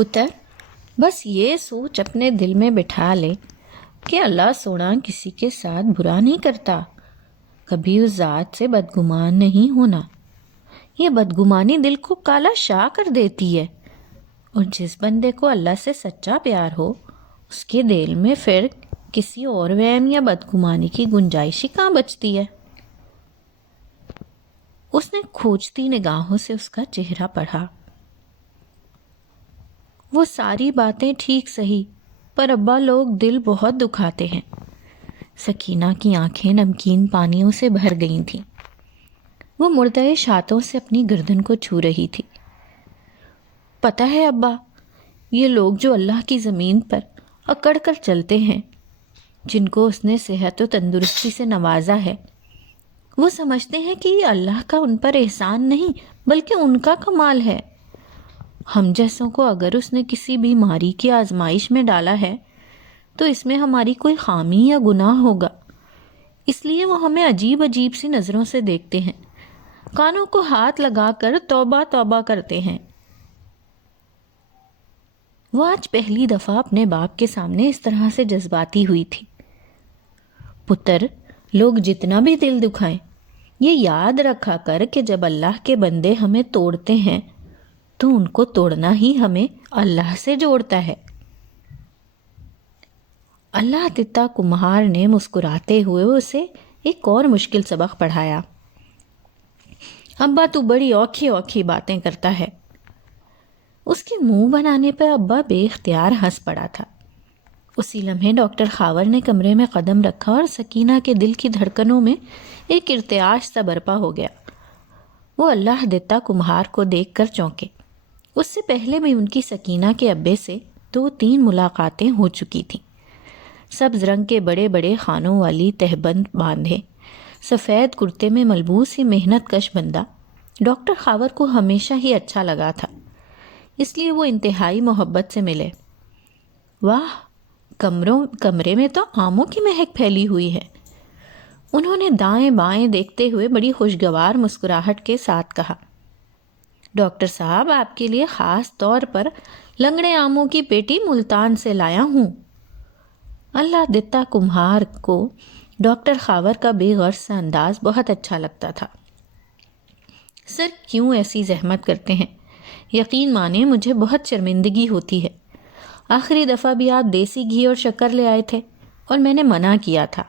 پتر، بس یہ سوچ اپنے دل میں بٹھا لے کہ اللہ سونا کسی کے ساتھ برا نہیں کرتا، کبھی اس ذات سے بدگمان نہیں ہونا۔ یہ بدگمانی دل کو کالا شاہ کر دیتی ہے، اور جس بندے کو اللہ سے سچا پیار ہو اس کے دل میں پھر کسی اور وہم یا بدگمانی کی گنجائش ہی کہاں بچتی ہے۔ اس نے کھوجتی نگاہوں سے اس کا چہرہ پڑھا۔ وہ ساری باتیں ٹھیک صحیح، پر ابا لوگ دل بہت دکھاتے ہیں۔ سکینہ کی آنکھیں نمکین پانیوں سے بھر گئی تھیں۔ وہ مردعش ہاتھوں سے اپنی گردن کو چھو رہی تھی۔ پتہ ہے ابا، یہ لوگ جو اللہ کی زمین پر اکڑ کر چلتے ہیں، جن کو اس نے صحت و تندرستی سے نوازا ہے، وہ سمجھتے ہیں کہ یہ اللہ کا ان پر احسان نہیں بلکہ ان کا کمال ہے۔ ہم جیسوں کو اگر اس نے کسی بیماری کی آزمائش میں ڈالا ہے تو اس میں ہماری کوئی خامی یا گناہ ہوگا، اس لیے وہ ہمیں عجیب عجیب سی نظروں سے دیکھتے ہیں، کانوں کو ہاتھ لگا کر توبہ توبہ کرتے ہیں۔ وہ آج پہلی دفعہ اپنے باپ کے سامنے اس طرح سے جذباتی ہوئی تھی۔ پتر، لوگ جتنا بھی دل دکھائیں، یہ یاد رکھا کر کہ جب اللہ کے بندے ہمیں توڑتے ہیں تو ان کو توڑنا ہی ہمیں اللہ سے جوڑتا ہے۔ اللہ دتا کمہار نے مسکراتے ہوئے اسے ایک اور مشکل سبق پڑھایا۔ ابا تو بڑی اوکھی اوکھی باتیں کرتا ہے۔ اس کے منہ بنانے پر ابا بے اختیار ہنس پڑا تھا۔ اسی لمحے ڈاکٹر خاور نے کمرے میں قدم رکھا اور سکینہ کے دل کی دھڑکنوں میں ایک ارتعاش سا برپا ہو گیا۔ وہ اللہ دتا کمہار کو دیکھ کر چونکے۔ اس سے پہلے بھی ان کی سکینہ کے ابے سے 2-3 ملاقاتیں ہو چکی تھیں۔ سبز رنگ کے بڑے بڑے خانوں والی تہبند باندھے سفید کرتے میں ملبوس یہ محنت کش بندہ ڈاکٹر خاور کو ہمیشہ ہی اچھا لگا تھا، اس لیے وہ انتہائی محبت سے ملے۔ واہ، کمرے میں تو آموں کی مہک پھیلی ہوئی ہے، انہوں نے دائیں بائیں دیکھتے ہوئے بڑی خوشگوار مسکراہٹ کے ساتھ کہا۔ ڈاکٹر صاحب، آپ کے لیے خاص طور پر لنگڑے آموں کی پیٹی ملتان سے لایا ہوں۔ اللہ دتا کمہار کو ڈاکٹر خاور کا بے غرض سا انداز بہت اچھا لگتا تھا۔ سر کیوں ایسی زحمت کرتے ہیں؟ یقین مانیں مجھے بہت شرمندگی ہوتی ہے۔ آخری دفعہ بھی آپ دیسی گھی اور شکر لے آئے تھے اور میں نے منع کیا تھا۔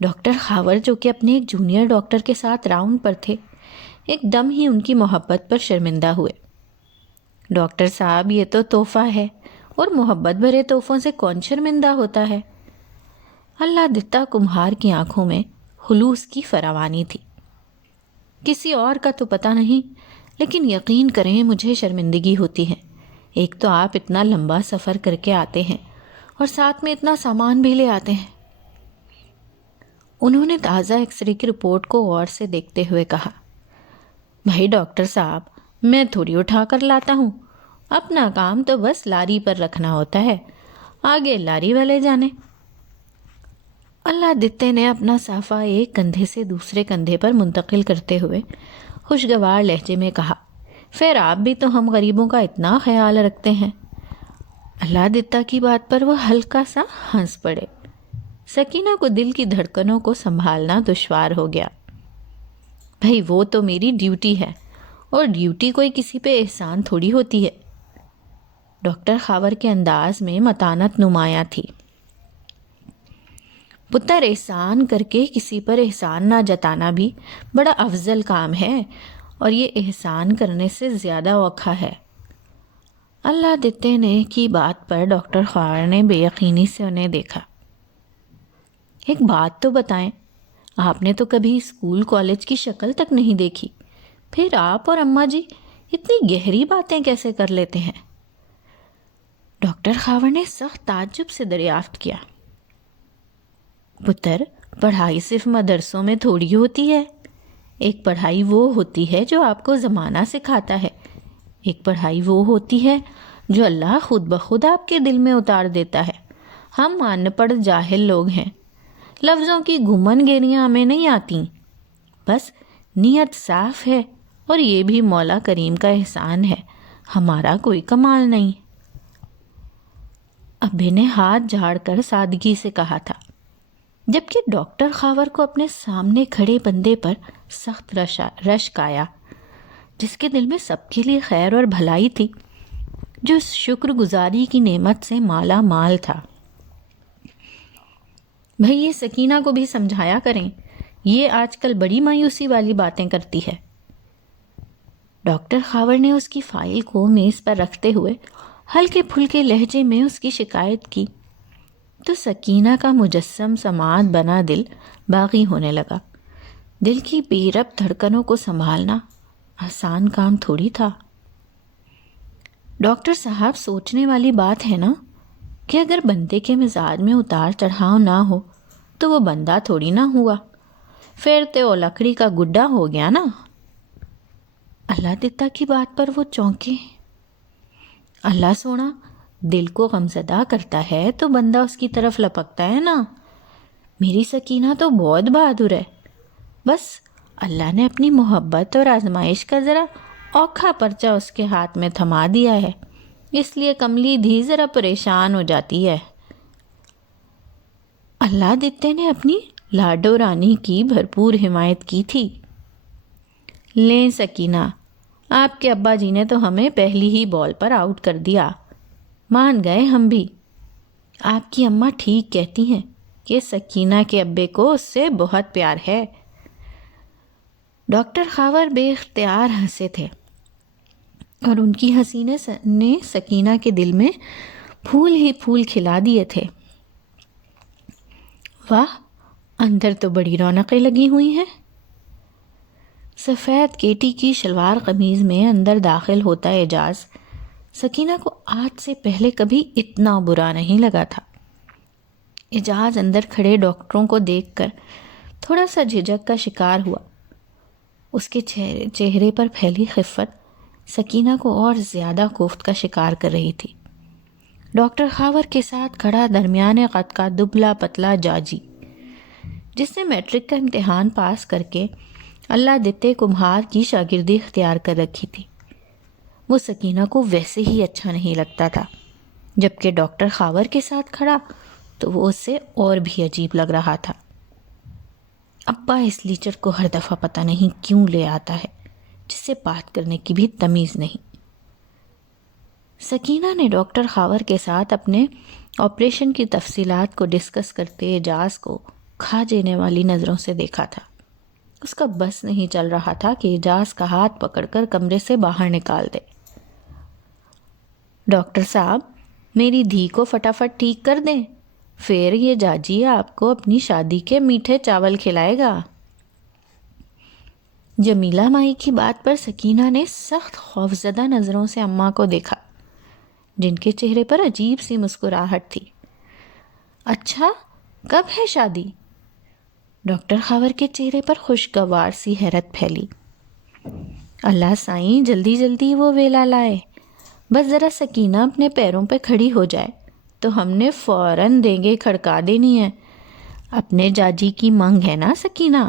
ڈاکٹر خاور، جو کہ اپنے ایک جونیئر ڈاکٹر کے ساتھ راؤنڈ پر تھے، ایک دم ہی ان کی محبت پر شرمندہ ہوئے۔ ڈاکٹر صاحب، یہ تو تحفہ ہے اور محبت بھرے تحفوں سے کون شرمندہ ہوتا ہے؟ اللہ دتا کمہار کی آنکھوں میں خلوص کی فراوانی تھی۔ کسی اور کا تو پتہ نہیں، لیکن یقین کریں مجھے شرمندگی ہوتی ہے۔ ایک تو آپ اتنا لمبا سفر کر کے آتے ہیں اور ساتھ میں اتنا سامان بھی لے آتے ہیں۔ انہوں نے تازہ ایکس رے کی رپورٹ کو غور سے دیکھتے ہوئے کہا، بھائی ڈاکٹر صاحب، میں تھوڑی اٹھا کر لاتا ہوں، اپنا کام تو بس لاری پر رکھنا ہوتا ہے، آگے لاری والے جانے۔ اللہ دتے نے اپنا صافہ ایک کندھے سے دوسرے کندھے پر منتقل کرتے ہوئے خوشگوار لہجے میں کہا، پھر آپ بھی تو ہم غریبوں کا اتنا خیال رکھتے ہیں۔ اللہ دتا کی بات پر وہ ہلکا سا ہنس پڑے۔ سکینہ کو دل کی دھڑکنوں کو سنبھالنا دشوار ہو گیا۔ بھائی وہ تو میری ڈیوٹی ہے، اور ڈیوٹی کوئی کسی پہ احسان تھوڑی ہوتی ہے۔ ڈاکٹر خاور کے انداز میں متانت نمایاں تھی۔ پتر، احسان کر کے کسی پر احسان نہ جتانا بھی بڑا افضل کام ہے، اور یہ احسان کرنے سے زیادہ اوکھا ہے۔ اللہ دتے نے کی بات پر ڈاکٹر خاور نے بے یقینی سے انہیں دیکھا۔ ایک بات تو بتائیں، آپ نے تو کبھی اسکول کالج کی شکل تک نہیں دیکھی، پھر آپ اور اماں جی اتنی گہری باتیں کیسے کر لیتے ہیں؟ ڈاکٹر خاور نے سخت تعجب سے دریافت کیا۔ پتر، پڑھائی صرف مدرسوں میں تھوڑی ہوتی ہے۔ ایک پڑھائی وہ ہوتی ہے جو آپ کو زمانہ سکھاتا ہے، ایک پڑھائی وہ ہوتی ہے جو اللہ خود بخود آپ کے دل میں اتار دیتا ہے۔ ہم ان پڑھ جاہل لوگ ہیں، لفظوں کی گھمن گیریاں ہمیں نہیں آتی، بس نیت صاف ہے، اور یہ بھی مولا کریم کا احسان ہے، ہمارا کوئی کمال نہیں۔ ابے نے ہاتھ جھاڑ کر سادگی سے کہا تھا، جبکہ ڈاکٹر خاور کو اپنے سامنے کھڑے بندے پر سخت رشک آیا، جس کے دل میں سب کے لیے خیر اور بھلائی تھی، جو اس شکر گزاری کی نعمت سے مالا مال تھا۔ بھئی یہ سکینہ کو بھی سمجھایا کریں، یہ آج کل بڑی مایوسی والی باتیں کرتی ہے۔ ڈاکٹر خاور نے اس کی فائل کو میز پر رکھتے ہوئے ہلکے پھلکے لہجے میں اس کی شکایت کی تو سکینہ کا مجسم سماعت بنا دل باغی ہونے لگا۔ دل کی بے ربط دھڑکنوں کو سنبھالنا آسان کام تھوڑی تھا۔ ڈاکٹر صاحب، سوچنے والی بات ہے نا کہ اگر بندے کے مزاج میں اتار چڑھاؤ نہ ہو تو وہ بندہ تھوڑی نہ ہوا، پھر تو لکڑی کا گڈا ہو گیا نا۔ اللہ دیتا کی بات پر وہ چونکے۔ اللہ سونا دل کو غمزدہ کرتا ہے تو بندہ اس کی طرف لپکتا ہے نا۔ میری سکینہ تو بہت بہادر ہے، بس اللہ نے اپنی محبت اور آزمائش کا ذرا اوکھا پرچہ اس کے ہاتھ میں تھما دیا ہے، اس لیے کملی دھی ذرا پریشان ہو جاتی ہے۔ اللہ دیتے نے اپنی لاڈو رانی کی بھرپور حمایت کی تھی۔ لیں سکینہ، آپ کے ابا جی نے تو ہمیں پہلی ہی بال پر آؤٹ کر دیا، مان گئے ہم بھی۔ آپ کی اماں ٹھیک کہتی ہیں کہ سکینہ کے ابے کو اس سے بہت پیار ہے۔ ڈاکٹر خاور بے اختیار ہنسے تھے اور ان کی ہنسی نے سکینہ کے دل میں پھول ہی پھول کھلا دیے تھے۔ واہ، اندر تو بڑی رونقیں لگی ہوئی ہیں۔ سفید کیٹی کی شلوار قمیض میں اندر داخل ہوتا اعجاز سکینہ کو آج سے پہلے کبھی اتنا برا نہیں لگا تھا۔ اعجاز اندر کھڑے ڈاکٹروں کو دیکھ کر تھوڑا سا جھجک کا شکار ہوا۔ اس کے چہرے پر پھیلی خفت سکینہ کو اور زیادہ کوفت کا شکار کر رہی تھی۔ ڈاکٹر خاور کے ساتھ کھڑا درمیانے قد کا دبلا پتلا جاجی، جس نے میٹرک کا امتحان پاس کر کے اللہ دتے کمہار کی شاگردی اختیار کر رکھی تھی، وہ سکینہ کو ویسے ہی اچھا نہیں لگتا تھا، جبکہ ڈاکٹر خاور کے ساتھ کھڑا تو وہ اس سے اور بھی عجیب لگ رہا تھا۔ ابا اس لیچر کو ہر دفعہ پتہ نہیں کیوں لے آتا ہے، جس سے بات کرنے کی بھی تمیز نہیں۔ سکینہ نے ڈاکٹر خاور کے ساتھ اپنے آپریشن کی تفصیلات کو ڈسکس کرتے اعجاز کو کھا جانے والی نظروں سے دیکھا تھا۔ اس کا بس نہیں چل رہا تھا کہ اعجاز کا ہاتھ پکڑ کر کمرے سے باہر نکال دے۔ ڈاکٹر صاحب، میری دھی کو فٹافٹ ٹھیک کر دیں، پھر یہ جاجی آپ کو اپنی شادی کے میٹھے چاول کھلائے گا۔ جمیلہ مائی کی بات پر سکینہ نے سخت خوفزدہ نظروں سے اماں کو دیکھا، جن کے چہرے پر عجیب سی مسکراہٹ تھی۔ اچھا، کب ہے شادی؟ ڈاکٹر خاور کے چہرے پر خوشگوار سی حیرت پھیلی۔ اللہ سائیں جلدی جلدی وہ ویلا لائے، بس ذرا سکینہ اپنے پیروں پہ کھڑی ہو جائے تو ہم نے فوراً دینگے کھڑکا دینی ہے۔ اپنے جاجی کی منگ ہے نا سکینہ؟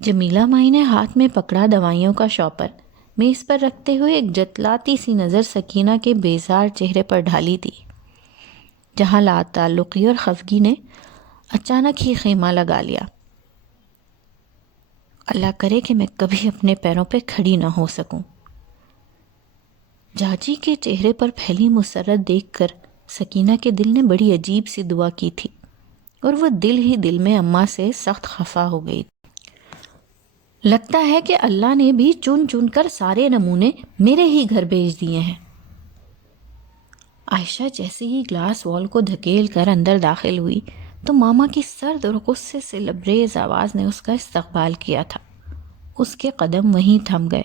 جمیلہ مائی نے ہاتھ میں پکڑا دوائیوں کا شاپر میز پر رکھتے ہوئے ایک جتلاتی سی نظر سکینہ کے بیزار چہرے پر ڈھالی تھی، جہاں لا تعلقی اور خفگی نے اچانک ہی خیمہ لگا لیا۔ اللہ کرے کہ میں کبھی اپنے پیروں پہ کھڑی نہ ہو سکوں۔ جاجی کے چہرے پر پھیلی مسرت دیکھ کر سکینہ کے دل نے بڑی عجیب سی دعا کی تھی، اور وہ دل ہی دل میں اماں سے سخت خفا ہو گئی۔ لگتا ہے کہ اللہ نے بھی چن چن کر سارے نمونے میرے ہی گھر بھیج دیے ہیں۔ عائشہ جیسے ہی گلاس وال کو دھکیل کر اندر داخل ہوئی تو ماما کی سرد اور غصے سے لبریز آواز نے اس کا استقبال کیا تھا۔ اس کے قدم وہیں تھم گئے۔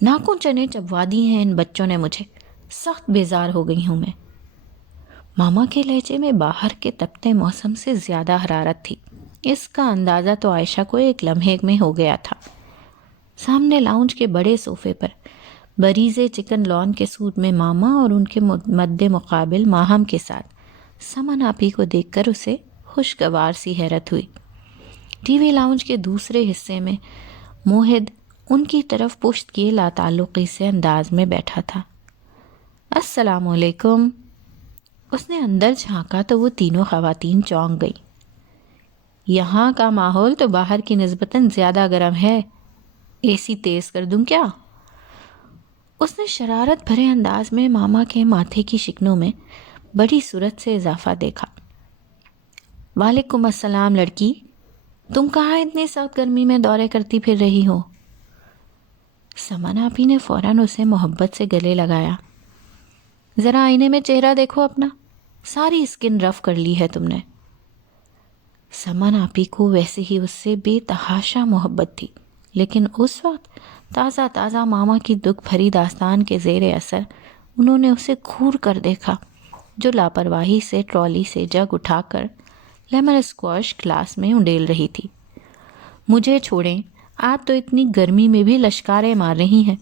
ناخن چنے چبوا دیے ہیں ان بچوں نے مجھے، سخت بیزار ہو گئی ہوں میں۔ ماما کے لہجے میں باہر کے تپتے موسم سے زیادہ حرارت تھی، اس کا اندازہ تو عائشہ کو ایک لمحے میں ہو گیا تھا۔ سامنے لاؤنج کے بڑے صوفے پر بریزے چکن لان کے سوٹ میں ماما اور ان کے مد مقابل ماہم کے ساتھ سمن آپی کو دیکھ کر اسے خوشگوار سی حیرت ہوئی۔ ٹی وی لاؤنج کے دوسرے حصے میں موہد ان کی طرف پشت کیے لاتعلقی سے انداز میں بیٹھا تھا۔ السلام علیکم۔ اس نے اندر جھانکا تو وہ تینوں خواتین چونک گئی۔ یہاں کا ماحول تو باہر کی نسبتاً زیادہ گرم ہے، اے سی تیز کر دوں کیا؟ اس نے شرارت بھرے انداز میں ماما کے ماتھے کی شکنوں میں بڑی صورت سے اضافہ دیکھا۔ وعلیکم السلام لڑکی، تم کہاں اتنی سخت گرمی میں دورے کرتی پھر رہی ہو؟ سمن آپی نے فوراً اسے محبت سے گلے لگایا۔ ذرا آئینے میں چہرہ دیکھو اپنا، ساری اسکن رف کر لی ہے تم نے۔ سمن آپی کو ویسے ہی اس سے بے تحاشا محبت تھی، لیکن اس وقت تازہ تازہ ماما کی دکھ بھری داستان کے زیر اثر انہوں نے اسے گھور کر دیکھا، جو لاپرواہی سے ٹرالی سے جگ اٹھا کر لیمن اسکواش گلاس میں انڈیل رہی تھی۔ مجھے چھوڑیں، آپ تو اتنی گرمی میں بھی لشکاریں مار رہی ہیں۔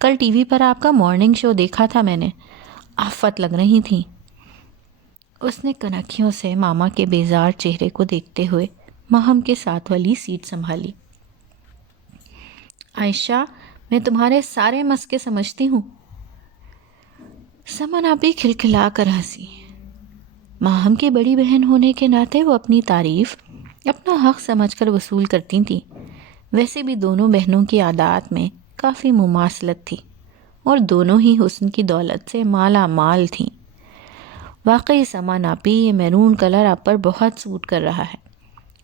کل ٹی وی پر آپ کا مارننگ شو دیکھا تھا میں نے، آفت لگ رہی تھیں۔ اس نے کنکھیوں سے ماما کے بیزار چہرے کو دیکھتے ہوئے ماہم کے ساتھ والی سیٹ سنبھالی۔ عائشہ، میں تمہارے سارے مسئلے سمجھتی ہوں۔ سمن آپی کھلکھلا کر ہنسی۔ ماہم کی بڑی بہن ہونے کے ناطے وہ اپنی تعریف اپنا حق سمجھ کر وصول کرتی تھیں۔ ویسے بھی دونوں بہنوں کی عادات میں کافی مماثلت تھی اور دونوں ہی حسن کی دولت سے مالا مال تھیں۔ واقعی سمن آپی، یہ میرون کلر آپ پر بہت سوٹ کر رہا ہے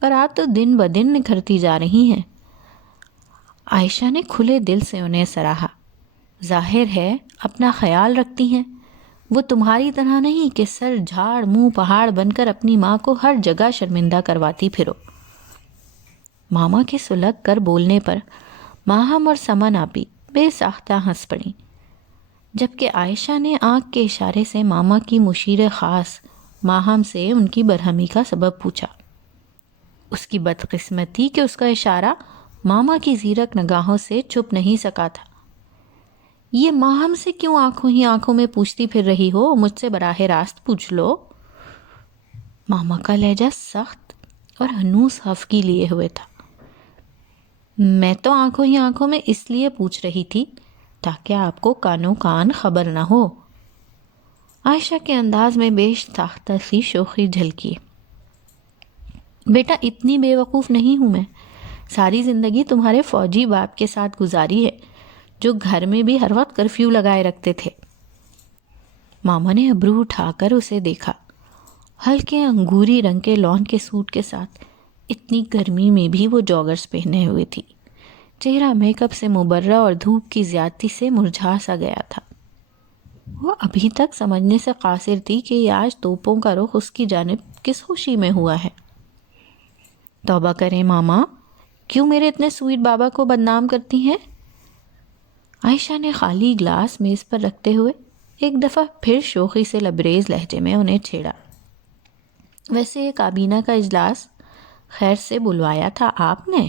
اور آپ تو دن بدن نکھرتی جا رہی ہیں۔ عائشہ نے کھلے دل سے انہیں سراہا۔ ظاہر ہے اپنا خیال رکھتی ہیں، وہ تمہاری طرح نہیں کہ سر جھاڑ منہ پہاڑ بن کر اپنی ماں کو ہر جگہ شرمندہ کرواتی پھرو۔ ماما کے سلگ کر بولنے پر ماہم اور سمن آپی بے ساختہ ہنس پڑیں، جبکہ عائشہ نے آنکھ کے اشارے سے ماما کی مشیر خاص ماہم سے ان کی برہمی کا سبب پوچھا۔ اس کی بدقسمتی کہ اس کا اشارہ ماما کی زیرک نگاہوں سے چھپ نہیں سکا تھا۔ یہ ماہم سے کیوں آنکھوں ہی آنکھوں میں پوچھتی پھر رہی ہو؟ مجھ سے براہ راست پوچھ لو۔ ماما کا لہجہ سخت اور ہنوس خفگی لیے ہوئے تھا۔ میں تو آنکھوں ہی آنکھوں میں اس لیے پوچھ رہی تھی تاکہ آپ کو کانوں کان خبر نہ ہو۔ عائشہ کے انداز میں بیش ساختہ سی شوخی جھلکی۔ بیٹا، اتنی بے وقوف نہیں ہوں میں، ساری زندگی تمہارے فوجی باپ کے ساتھ گزاری ہے جو گھر میں بھی ہر وقت کرفیو لگائے رکھتے تھے۔ ماما نے ابرو اٹھا کر اسے دیکھا۔ ہلکے انگوری رنگ کے لون کے سوٹ کے ساتھ اتنی گرمی میں بھی وہ جاگرز پہنے ہوئے تھی۔ چہرہ میک اپ سے مبرہ اور دھوپ کی زیادتی سے مرجھا سا گیا تھا۔ وہ ابھی تک سمجھنے سے قاصر تھی کہ یہ آج توپوں کا رخ اس کی جانب کس خوشی میں ہوا ہے۔ توبہ کریں ماما، کیوں میرے اتنے سویٹ بابا کو بدنام کرتی ہیں؟ عائشہ نے خالی گلاس میز پر رکھتے ہوئے ایک دفعہ پھر شوخی سے لبریز لہجے میں انہیں چھیڑا۔ ویسے یہ کابینہ کا اجلاس خیر سے بلوایا تھا آپ نے؟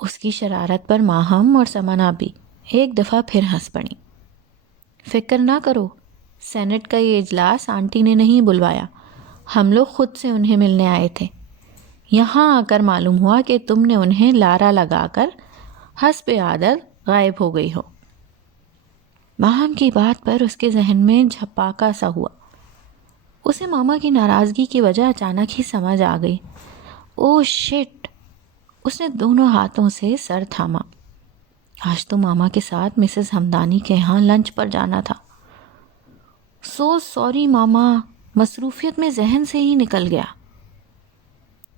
اس کی شرارت پر ماہم اور سمنا بھی ایک دفعہ پھر ہنس پڑیں۔ فکر نہ کرو، سینٹ کا یہ اجلاس آنٹی نے نہیں بلوایا، ہم لوگ خود سے انہیں ملنے آئے تھے۔ یہاں آ کر معلوم ہوا کہ تم نے انہیں لارا لگا کر حسب عادت غائب ہو گئی ہو۔ ماہم کی بات پر اس کے ذہن میں جھپاکا سا ہوا۔ اسے ماما کی ناراضگی کی وجہ اچانک ہی سمجھ آ گئی۔ او شٹ! اس نے دونوں ہاتھوں سے سر تھاما۔ آج تو ماما کے ساتھ مسز ہمدانی کے ہاں لنچ پر جانا تھا۔ سو سوری ماما، مصروفیت میں ذہن سے ہی نکل گیا۔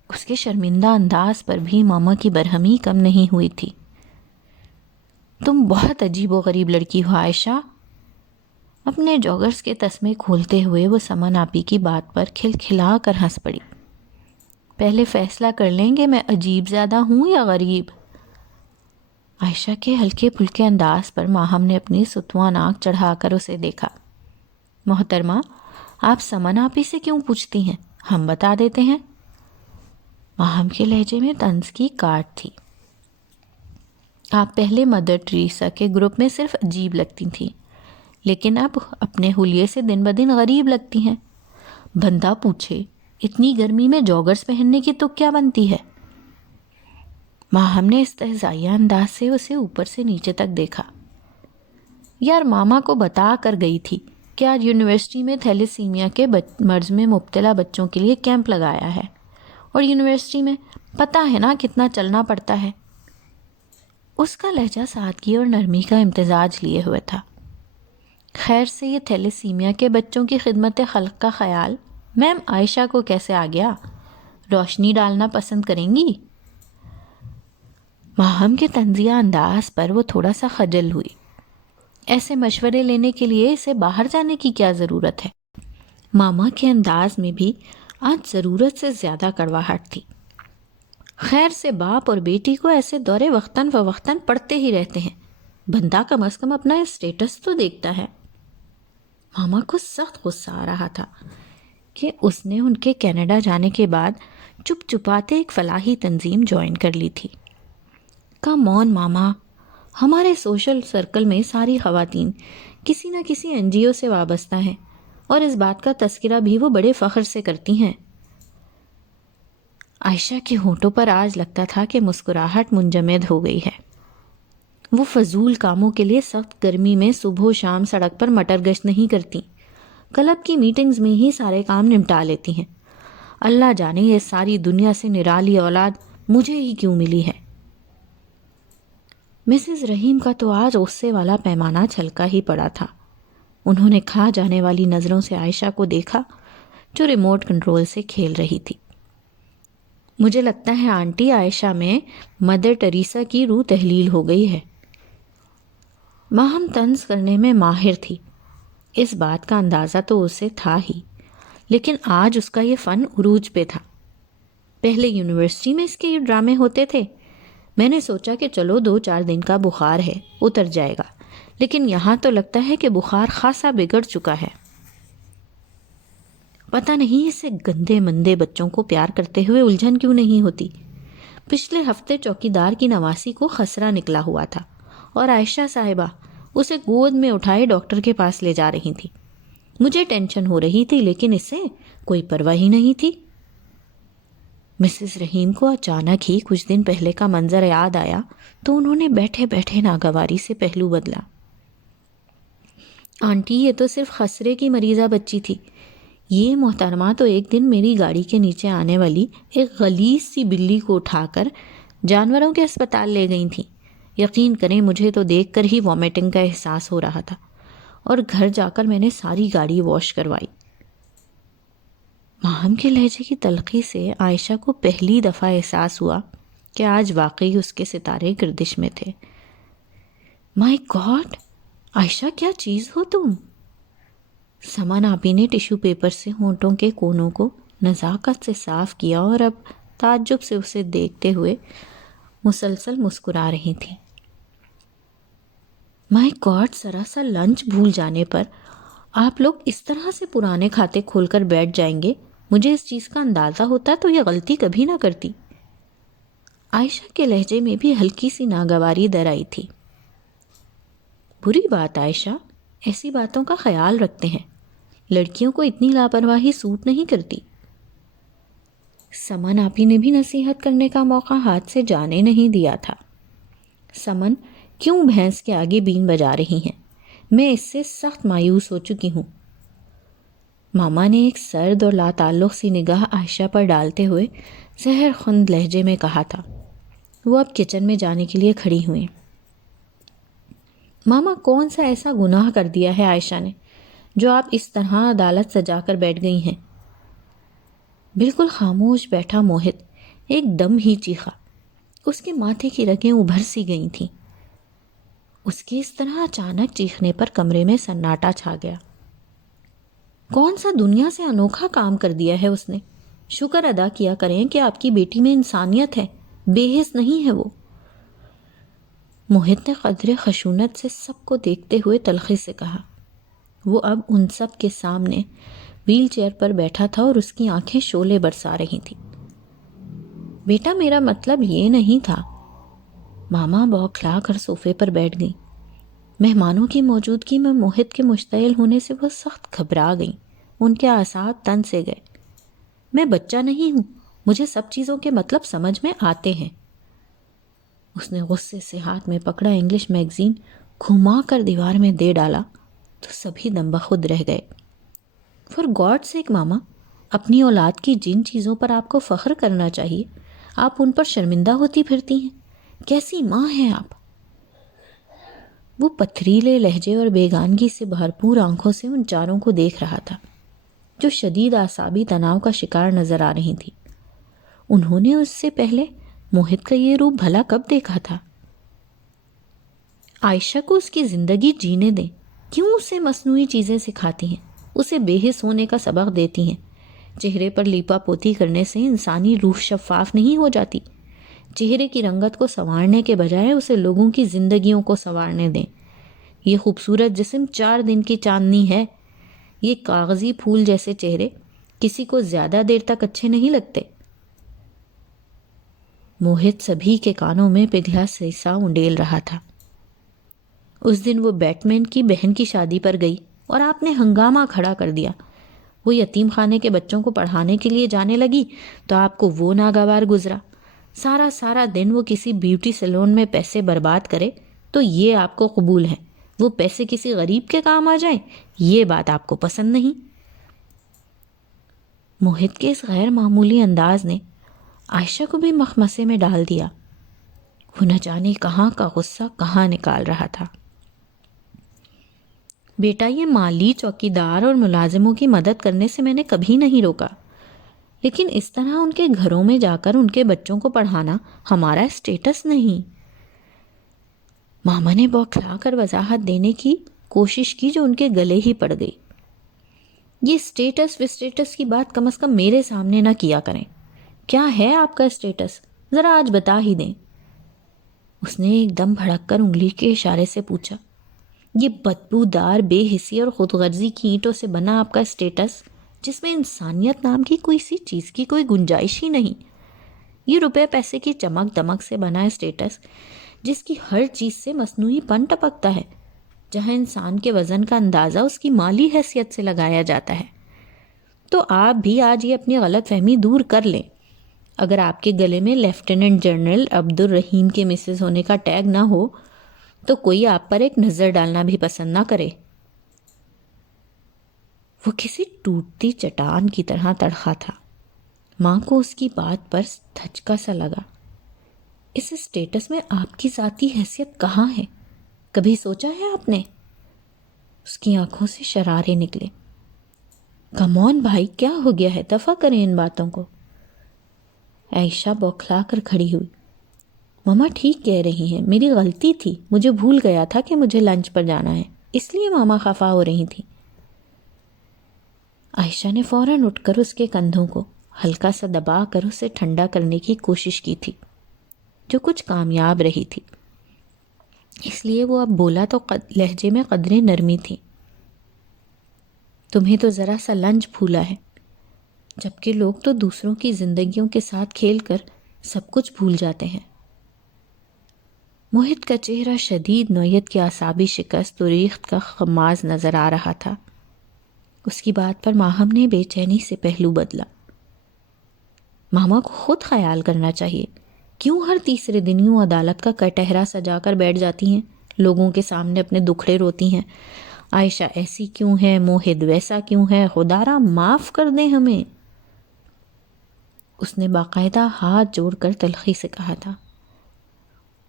اس کے شرمندہ انداز پر بھی ماما کی برہمی کم نہیں ہوئی تھی۔ تم بہت عجیب و غریب لڑکی ہو عائشہ۔ اپنے جوگرز کے تسمے کھولتے ہوئے وہ سمن آپی کی بات پر کھلکھلا کر ہنس پڑی۔ پہلے فیصلہ کر لیں گے میں عجیب زیادہ ہوں یا غریب؟ عائشہ کے ہلکے پھلکے انداز پر ماہم نے اپنی ستواں ناک چڑھا کر اسے دیکھا۔ محترمہ، آپ سمن آپی سے کیوں پوچھتی ہیں؟ ہم بتا دیتے ہیں۔ ماہم کے لہجے میں طنز کی کاٹ تھی۔ آپ پہلے مدر ٹریسا کے گروپ میں صرف عجیب لگتی تھیں، لیکن اب اپنے حلیے سے دن بدن غریب لگتی ہیں۔ بندہ پوچھے اتنی گرمی میں جوگرز پہننے کی تو کیا بنتی ہے؟ ماہم نے استہزائیہ انداز سے اسے اوپر سے نیچے تک دیکھا۔ یار ماما کو بتا کر گئی تھی کہ آج یونیورسٹی میں تھیلیسیمیا کے مرض میں مبتلا بچوں کے لیے کیمپ لگایا ہے، اور یونیورسٹی میں پتہ ہے نا کتنا چلنا پڑتا ہے۔ اس کا لہجہ سادگی اور نرمی کا امتزاج لیے ہوئے تھا۔ خیر سے یہ تھیلیسیمیا کے بچوں کی خدمت خلق کا خیال میم عائشہ کو کیسے آ گیا؟ روشنی ڈالنا پسند کریں گی؟ ماہم کے طنزیہ انداز پر وہ تھوڑا سا خجل ہوئی۔ ایسے مشورے لینے کے لیے اسے باہر جانے کی کیا ضرورت ہے؟ ماما کے انداز میں بھی آج ضرورت سے زیادہ کڑواہٹ تھی۔ خیر سے باپ اور بیٹی کو ایسے دورے وقتاً فوقتاً پڑتے ہی رہتے ہیں، بندہ کم از کم اپنا اسٹیٹس تو دیکھتا ہے۔ ماما کو سخت غصہ آ رہا تھا کہ اس نے ان کے کینیڈا جانے کے بعد چپ چپاتے ایک فلاحی تنظیم جوائن کر لی تھی۔ کم آن ماما، ہمارے سوشل سرکل میں ساری خواتین کسی نہ کسی این جی او سے وابستہ ہیں، اور اس بات کا تذکرہ بھی وہ بڑے فخر سے کرتی ہیں۔ عائشہ کے ہونٹوں پر آج لگتا تھا کہ مسکراہٹ منجمد ہو گئی ہے۔ وہ فضول کاموں کے لیے سخت گرمی میں صبح و شام سڑک پر مٹر گشت نہیں کرتی، کلب کی میٹنگز میں ہی سارے کام نمٹا لیتی ہیں۔ اللہ جانے یہ ساری دنیا سے نرالی اولاد مجھے ہی کیوں ملی ہے۔ مسز رحیم کا تو آج غصے والا پیمانہ چھلکا ہی پڑا تھا۔ انہوں نے کھا جانے والی نظروں سے عائشہ کو دیکھا جو ریموٹ کنٹرول سے کھیل رہی تھی۔ مجھے لگتا ہے آنٹی عائشہ میں مدر ٹریسا کی روح تحلیل ہو گئی ہے۔ ماہم طنز کرنے میں ماہر تھی، اس بات کا اندازہ تو اسے تھا ہی، لیکن آج اس کا یہ فن عروج پہ تھا۔ پہلے یونیورسٹی میں اس کے یہ ڈرامے ہوتے تھے، میں نے سوچا کہ چلو 2-4 دن کا بخار ہے اتر جائے گا، لیکن یہاں تو لگتا ہے کہ بخار خاصا بگڑ چکا ہے۔ پتہ نہیں اسے گندے مندے بچوں کو پیار کرتے ہوئے الجھن کیوں نہیں ہوتی۔ پچھلے ہفتے چوکیدار کی نواسی کو خسرہ نکلا ہوا تھا اور عائشہ صاحبہ اسے گود میں اٹھائے ڈاکٹر کے پاس لے جا رہی تھی۔ مجھے ٹینشن ہو رہی تھی لیکن اسے کوئی پرواہ ہی نہیں تھی۔ مسز رحیم کو اچانک ہی کچھ دن پہلے کا منظر یاد آیا تو انہوں نے بیٹھے بیٹھے ناگواری سے پہلو بدلا۔ آنٹی یہ تو صرف خسرے کی مریضہ بچی تھی، یہ محترمہ تو ایک دن میری گاڑی کے نیچے آنے والی ایک غلیظ سی بلی کو اٹھا کر جانوروں کے اسپتال لے گئی تھیں۔ یقین کریں مجھے تو دیکھ کر ہی وامٹنگ کا احساس ہو رہا تھا، اور گھر جا کر میں نے ساری گاڑی واش کروائی۔ ماہم کے لہجے کی تلخی سے عائشہ کو پہلی دفعہ احساس ہوا کہ آج واقعی اس کے ستارے گردش میں تھے۔ مائی گاڈ، عائشہ کیا چیز ہو تم؟ سمن آپی نے ٹیشو پیپر سے ہونٹوں کے کونوں کو نزاکت سے صاف کیا اور اب تعجب سے اسے دیکھتے ہوئے مسلسل مسکرا رہی تھی۔ مائی گاڈ، ذرا سا لنچ بھول جانے پر آپ لوگ اس طرح سے پرانے کھاتے کھول کر بیٹھ جائیں گے، مجھے اس چیز کا اندازہ ہوتا تو یہ غلطی کبھی نہ کرتی۔ عائشہ کے لہجے میں بھی ہلکی سی ناگواری در آئی تھی۔ بری بات عائشہ، ایسی باتوں کا خیال رکھتے ہیں، لڑکیوں کو اتنی لاپرواہی سوٹ نہیں کرتی۔ سمن آپی نے بھی نصیحت کرنے کا موقع ہاتھ سے جانے نہیں دیا تھا۔ سمن کیوں بھینس کے آگے بین بجا رہی ہیں؟ میں اس سے سخت مایوس ہو چکی ہوں۔ ماما نے ایک سرد اور لاتعلق سی نگاہ عائشہ پر ڈالتے ہوئے زہر خند لہجے میں کہا تھا۔ وہ اب کچن میں جانے کے لیے کھڑی ہوئیں۔ ماما کون سا ایسا گناہ کر دیا ہے عائشہ نے جو آپ اس طرح عدالت سجا کر بیٹھ گئی ہیں؟ بالکل خاموش بیٹھا موہت ایک دم ہی چیخا، اس کے ماتھے کی رگیں ابھر سی گئی تھیں۔ اس کے اس طرح اچانک چیخنے پر کمرے میں سناٹا چھا گیا۔ کون سا دنیا سے انوکھا کام کر دیا ہے اس نے؟ شکر ادا کیا کریں کہ آپ کی بیٹی میں انسانیت ہے، بے حس نہیں ہے وہ۔ موہت نے قدرے خشونت سے سب کو دیکھتے ہوئے تلخی سے کہا۔ وہ اب ان سب کے سامنے ویل چیئر پر بیٹھا تھا اور اس کی آنکھیں شعلے برسا رہی تھیں۔ بیٹا میرا مطلب یہ نہیں تھا۔ ماما بوکھلا کر صوفے پر بیٹھ گئی۔ مہمانوں کی موجودگی میں موہت کے مشتعل ہونے سے وہ سخت گھبرا گئیں، ان کے اعصاب تن سے گئے۔ میں بچہ نہیں ہوں، مجھے سب چیزوں کے مطلب سمجھ میں آتے ہیں۔ اس نے غصے سے ہاتھ میں پکڑا انگلش میگزین گھما کر دیوار میں دے ڈالا تو سبھی دم بخود رہ گئے۔ فار گاڈ سیک ماما، اپنی اولاد کی جن چیزوں پر آپ کو فخر کرنا چاہیے آپ ان پر شرمندہ ہوتی پھرتی ہیں، کیسی ماں ہیں آپ؟ وہ پتھریلے لہجے اور بیگانگی سے بھرپور آنکھوں سے ان چاروں کو دیکھ رہا تھا جو شدید اعصابی تناؤ کا شکار نظر آ رہی تھی۔ انہوں نے اس سے پہلے موہت کا یہ روپ بھلا کب دیکھا تھا؟ عائشہ کو اس کی زندگی جینے دیں، کیوں اسے مصنوعی چیزیں سکھاتی ہیں، اسے بے حس ہونے کا سبق دیتی ہیں؟ چہرے پر لیپا پوتی کرنے سے انسانی روح شفاف نہیں ہو جاتی۔ چہرے کی رنگت کو سنوارنے کے بجائے اسے لوگوں کی زندگیوں کو سنوارنے دیں۔ یہ خوبصورت جسم 4 دن کی چاندنی ہے، یہ کاغذی پھول جیسے چہرے کسی کو زیادہ دیر تک اچھے نہیں لگتے۔ موہت سبھی کے کانوں میں پگھلا سیسا انڈیل رہا تھا۔ اس دن وہ بیٹ مین کی بہن کی شادی پر گئی اور آپ نے ہنگامہ کھڑا کر دیا۔ وہ یتیم خانے کے بچوں کو پڑھانے کے لیے جانے لگی تو آپ کو وہ ناگوار گزرا۔ سارا دن وہ کسی بیوٹی سیلون میں پیسے برباد کرے تو یہ آپ کو قبول ہے، وہ پیسے کسی غریب کے کام آ جائیں یہ بات آپ کو پسند نہیں۔ موہت کے اس غیر معمولی انداز نے عائشہ کو بھی مخمصے میں ڈال دیا۔ وہ نہ جانے کہاں کا غصہ کہاں نکال رہا تھا۔ بیٹا، یہ مالی چوکیدار اور ملازموں کی مدد کرنے سے میں نے کبھی نہیں روکا، لیکن اس طرح ان کے گھروں میں جا کر ان کے بچوں کو پڑھانا ہمارا اسٹیٹس نہیں۔ ماما نے بوکھلا کر وضاحت دینے کی کوشش کی جو ان کے گلے ہی پڑ گئی۔ یہ اسٹیٹس کی بات کم از کم میرے سامنے نہ کیا کریں۔ کیا ہے آپ کا اسٹیٹس؟ ذرا آج بتا ہی دیں۔ اس نے ایک دم بھڑک کر انگلی کے اشارے سے پوچھا۔ یہ بدبودار بے حسی اور خود غرضی کی اینٹوں سے بنا آپ کا اسٹیٹس جس میں انسانیت نام کی کوئی سی چیز کی کوئی گنجائش ہی نہیں، یہ روپے پیسے کی چمک دمک سے بنا اسٹیٹس جس کی ہر چیز سے مصنوعی پن ٹپکتا ہے، جہاں انسان کے وزن کا اندازہ اس کی مالی حیثیت سے لگایا جاتا ہے۔ تو آپ بھی آج یہ اپنی غلط فہمی دور کر لیں۔ اگر آپ کے گلے میں لیفٹیننٹ جنرل عبد الرحیم کے مسز ہونے کا ٹیگ نہ ہو تو کوئی آپ پر ایک نظر ڈالنا بھی پسند نہ کرے۔ وہ کسی ٹوٹتی چٹان کی طرح تڑخا تھا۔ ماں کو اس کی بات پر دھچکا سا لگا۔ اس اسٹیٹس میں آپ کی ذاتی حیثیت کہاں ہے؟ کبھی سوچا ہے آپ نے؟ اس کی آنکھوں سے شرارے نکلے۔ کمون بھائی، کیا ہو گیا ہے؟ دفع کریں ان باتوں کو۔ عائشہ بوکھلا کر کھڑی ہوئی۔ ماما ٹھیک کہہ رہی ہیں، میری غلطی تھی، مجھے بھول گیا تھا کہ مجھے لنچ پر جانا ہے، اس لیے ماما خفا ہو رہی تھی۔ عائشہ نے فوراً اٹھ کر اس کے کندھوں کو ہلکا سا دبا کر اسے ٹھنڈا کرنے کی کوشش کی تھی، جو کچھ کامیاب رہی تھی، اس لیے وہ اب بولا تو لہجے میں قدرے نرمی تھی۔ تمہیں تو ذرا سا لنچ پھولا ہے، جبکہ لوگ تو دوسروں کی زندگیوں کے ساتھ کھیل کر سب کچھ بھول جاتے ہیں۔ موہت کا چہرہ شدید نوعیت کی اعصابی شکست و ریخت کا خماز نظر آ رہا تھا۔ اس کی بات پر ماہم نے بے چینی سے پہلو بدلا۔ ماما کو خود خیال کرنا چاہیے، کیوں ہر تیسرے دن یوں عدالت کا کٹہرا سجا کر بیٹھ جاتی ہیں، لوگوں کے سامنے اپنے دکھڑے روتی ہیں، عائشہ ایسی کیوں ہے، موہد ویسا کیوں ہے، خدا را معاف کر دیں ہمیں۔ اس نے باقاعدہ ہاتھ جوڑ کر تلخی سے کہا تھا۔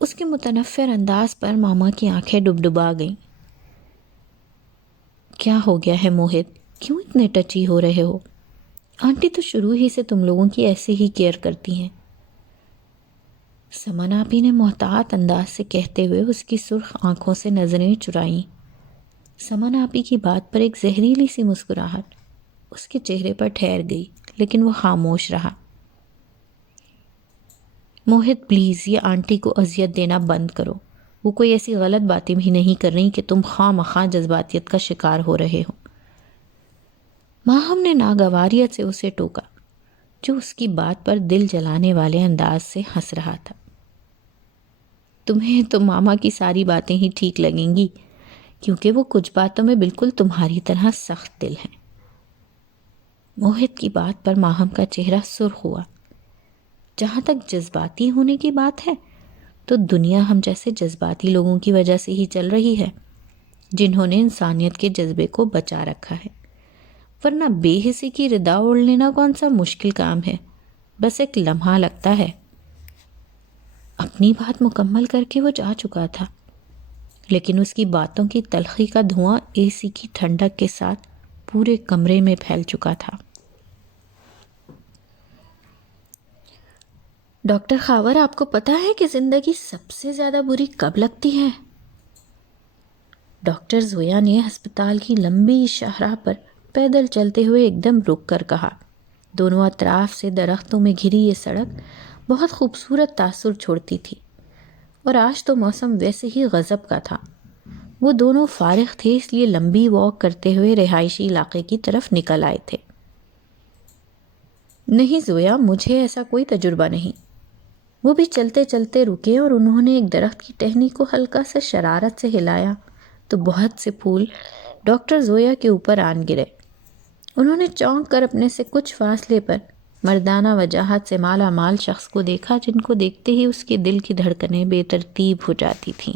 اس کے متنفر انداز پر ماما کی آنکھیں ڈبڈبا گئیں۔ کیا ہو گیا ہے موہد؟ کیوں اتنے ٹچی ہو رہے ہو؟ آنٹی تو شروع ہی سے تم لوگوں کی ایسے ہی کیئر کرتی ہیں۔ سمن آپی نے محتاط انداز سے کہتے ہوئے اس کی سرخ آنکھوں سے نظریں چرائیں۔ سمن آپی کی بات پر ایک زہریلی سی مسکراہٹ اس کے چہرے پر ٹھہر گئی، لیکن وہ خاموش رہا۔ موہت پلیز یہ آنٹی کو اذیت دینا بند کرو، وہ کوئی ایسی غلط باتیں بھی نہیں کر رہی کہ تم خواہ مخواہ جذباتیت کا شکار ہو رہے ہو۔ ماہم نے ناگواریت سے اسے ٹوکا، جو اس کی بات پر دل جلانے والے انداز سے ہنس رہا تھا۔ تمہیں تو ماما کی ساری باتیں ہی ٹھیک لگیں گی، کیونکہ وہ کچھ باتوں میں بالکل تمہاری طرح سخت دل ہیں۔ موہت کی بات پر ماہم کا چہرہ سرخ ہوا۔ جہاں تک جذباتی ہونے کی بات ہے تو دنیا ہم جیسے جذباتی لوگوں کی وجہ سے ہی چل رہی ہے، جنہوں نے انسانیت کے جذبے کو بچا رکھا ہے، ورنہ بے حسی کی ردا اوڑھ لینا کون سا مشکل کام ہے، بس ایک لمحہ لگتا ہے۔ اپنی بات مکمل کر کے وہ جا چکا تھا، لیکن اس کی باتوں کی تلخی کا دھواں اے سی کی ٹھنڈک کے ساتھ پورے کمرے میں پھیل چکا تھا۔ ڈاکٹر خاور، آپ کو پتہ ہے کہ زندگی سب سے زیادہ بری کب لگتی ہے؟ ڈاکٹر زویا نے ہسپتال کی لمبی شاہراہ پر پیدل چلتے ہوئے ایک دم رک کر کہا۔ دونوں اطراف سے درختوں میں گھری یہ سڑک بہت خوبصورت تاثر چھوڑتی تھی، اور آج تو موسم ویسے ہی غضب کا تھا۔ وہ دونوں فارغ تھے، اس لیے لمبی واک کرتے ہوئے رہائشی علاقے کی طرف نکل آئے تھے۔ نہیں زویا، مجھے ایسا کوئی تجربہ نہیں۔ وہ بھی چلتے چلتے رکے اور انہوں نے ایک درخت کی ٹہنی کو ہلکا سا شرارت سے ہلایا تو بہت سے پھول ڈاکٹر زویا کے اوپر آن گرے۔ انہوں نے چونک کر اپنے سے کچھ فاصلے پر مردانہ وجاہت سے مالا مال شخص کو دیکھا، جن کو دیکھتے ہی اس کے دل کی دھڑکنیں بے ترتیب ہو جاتی تھیں۔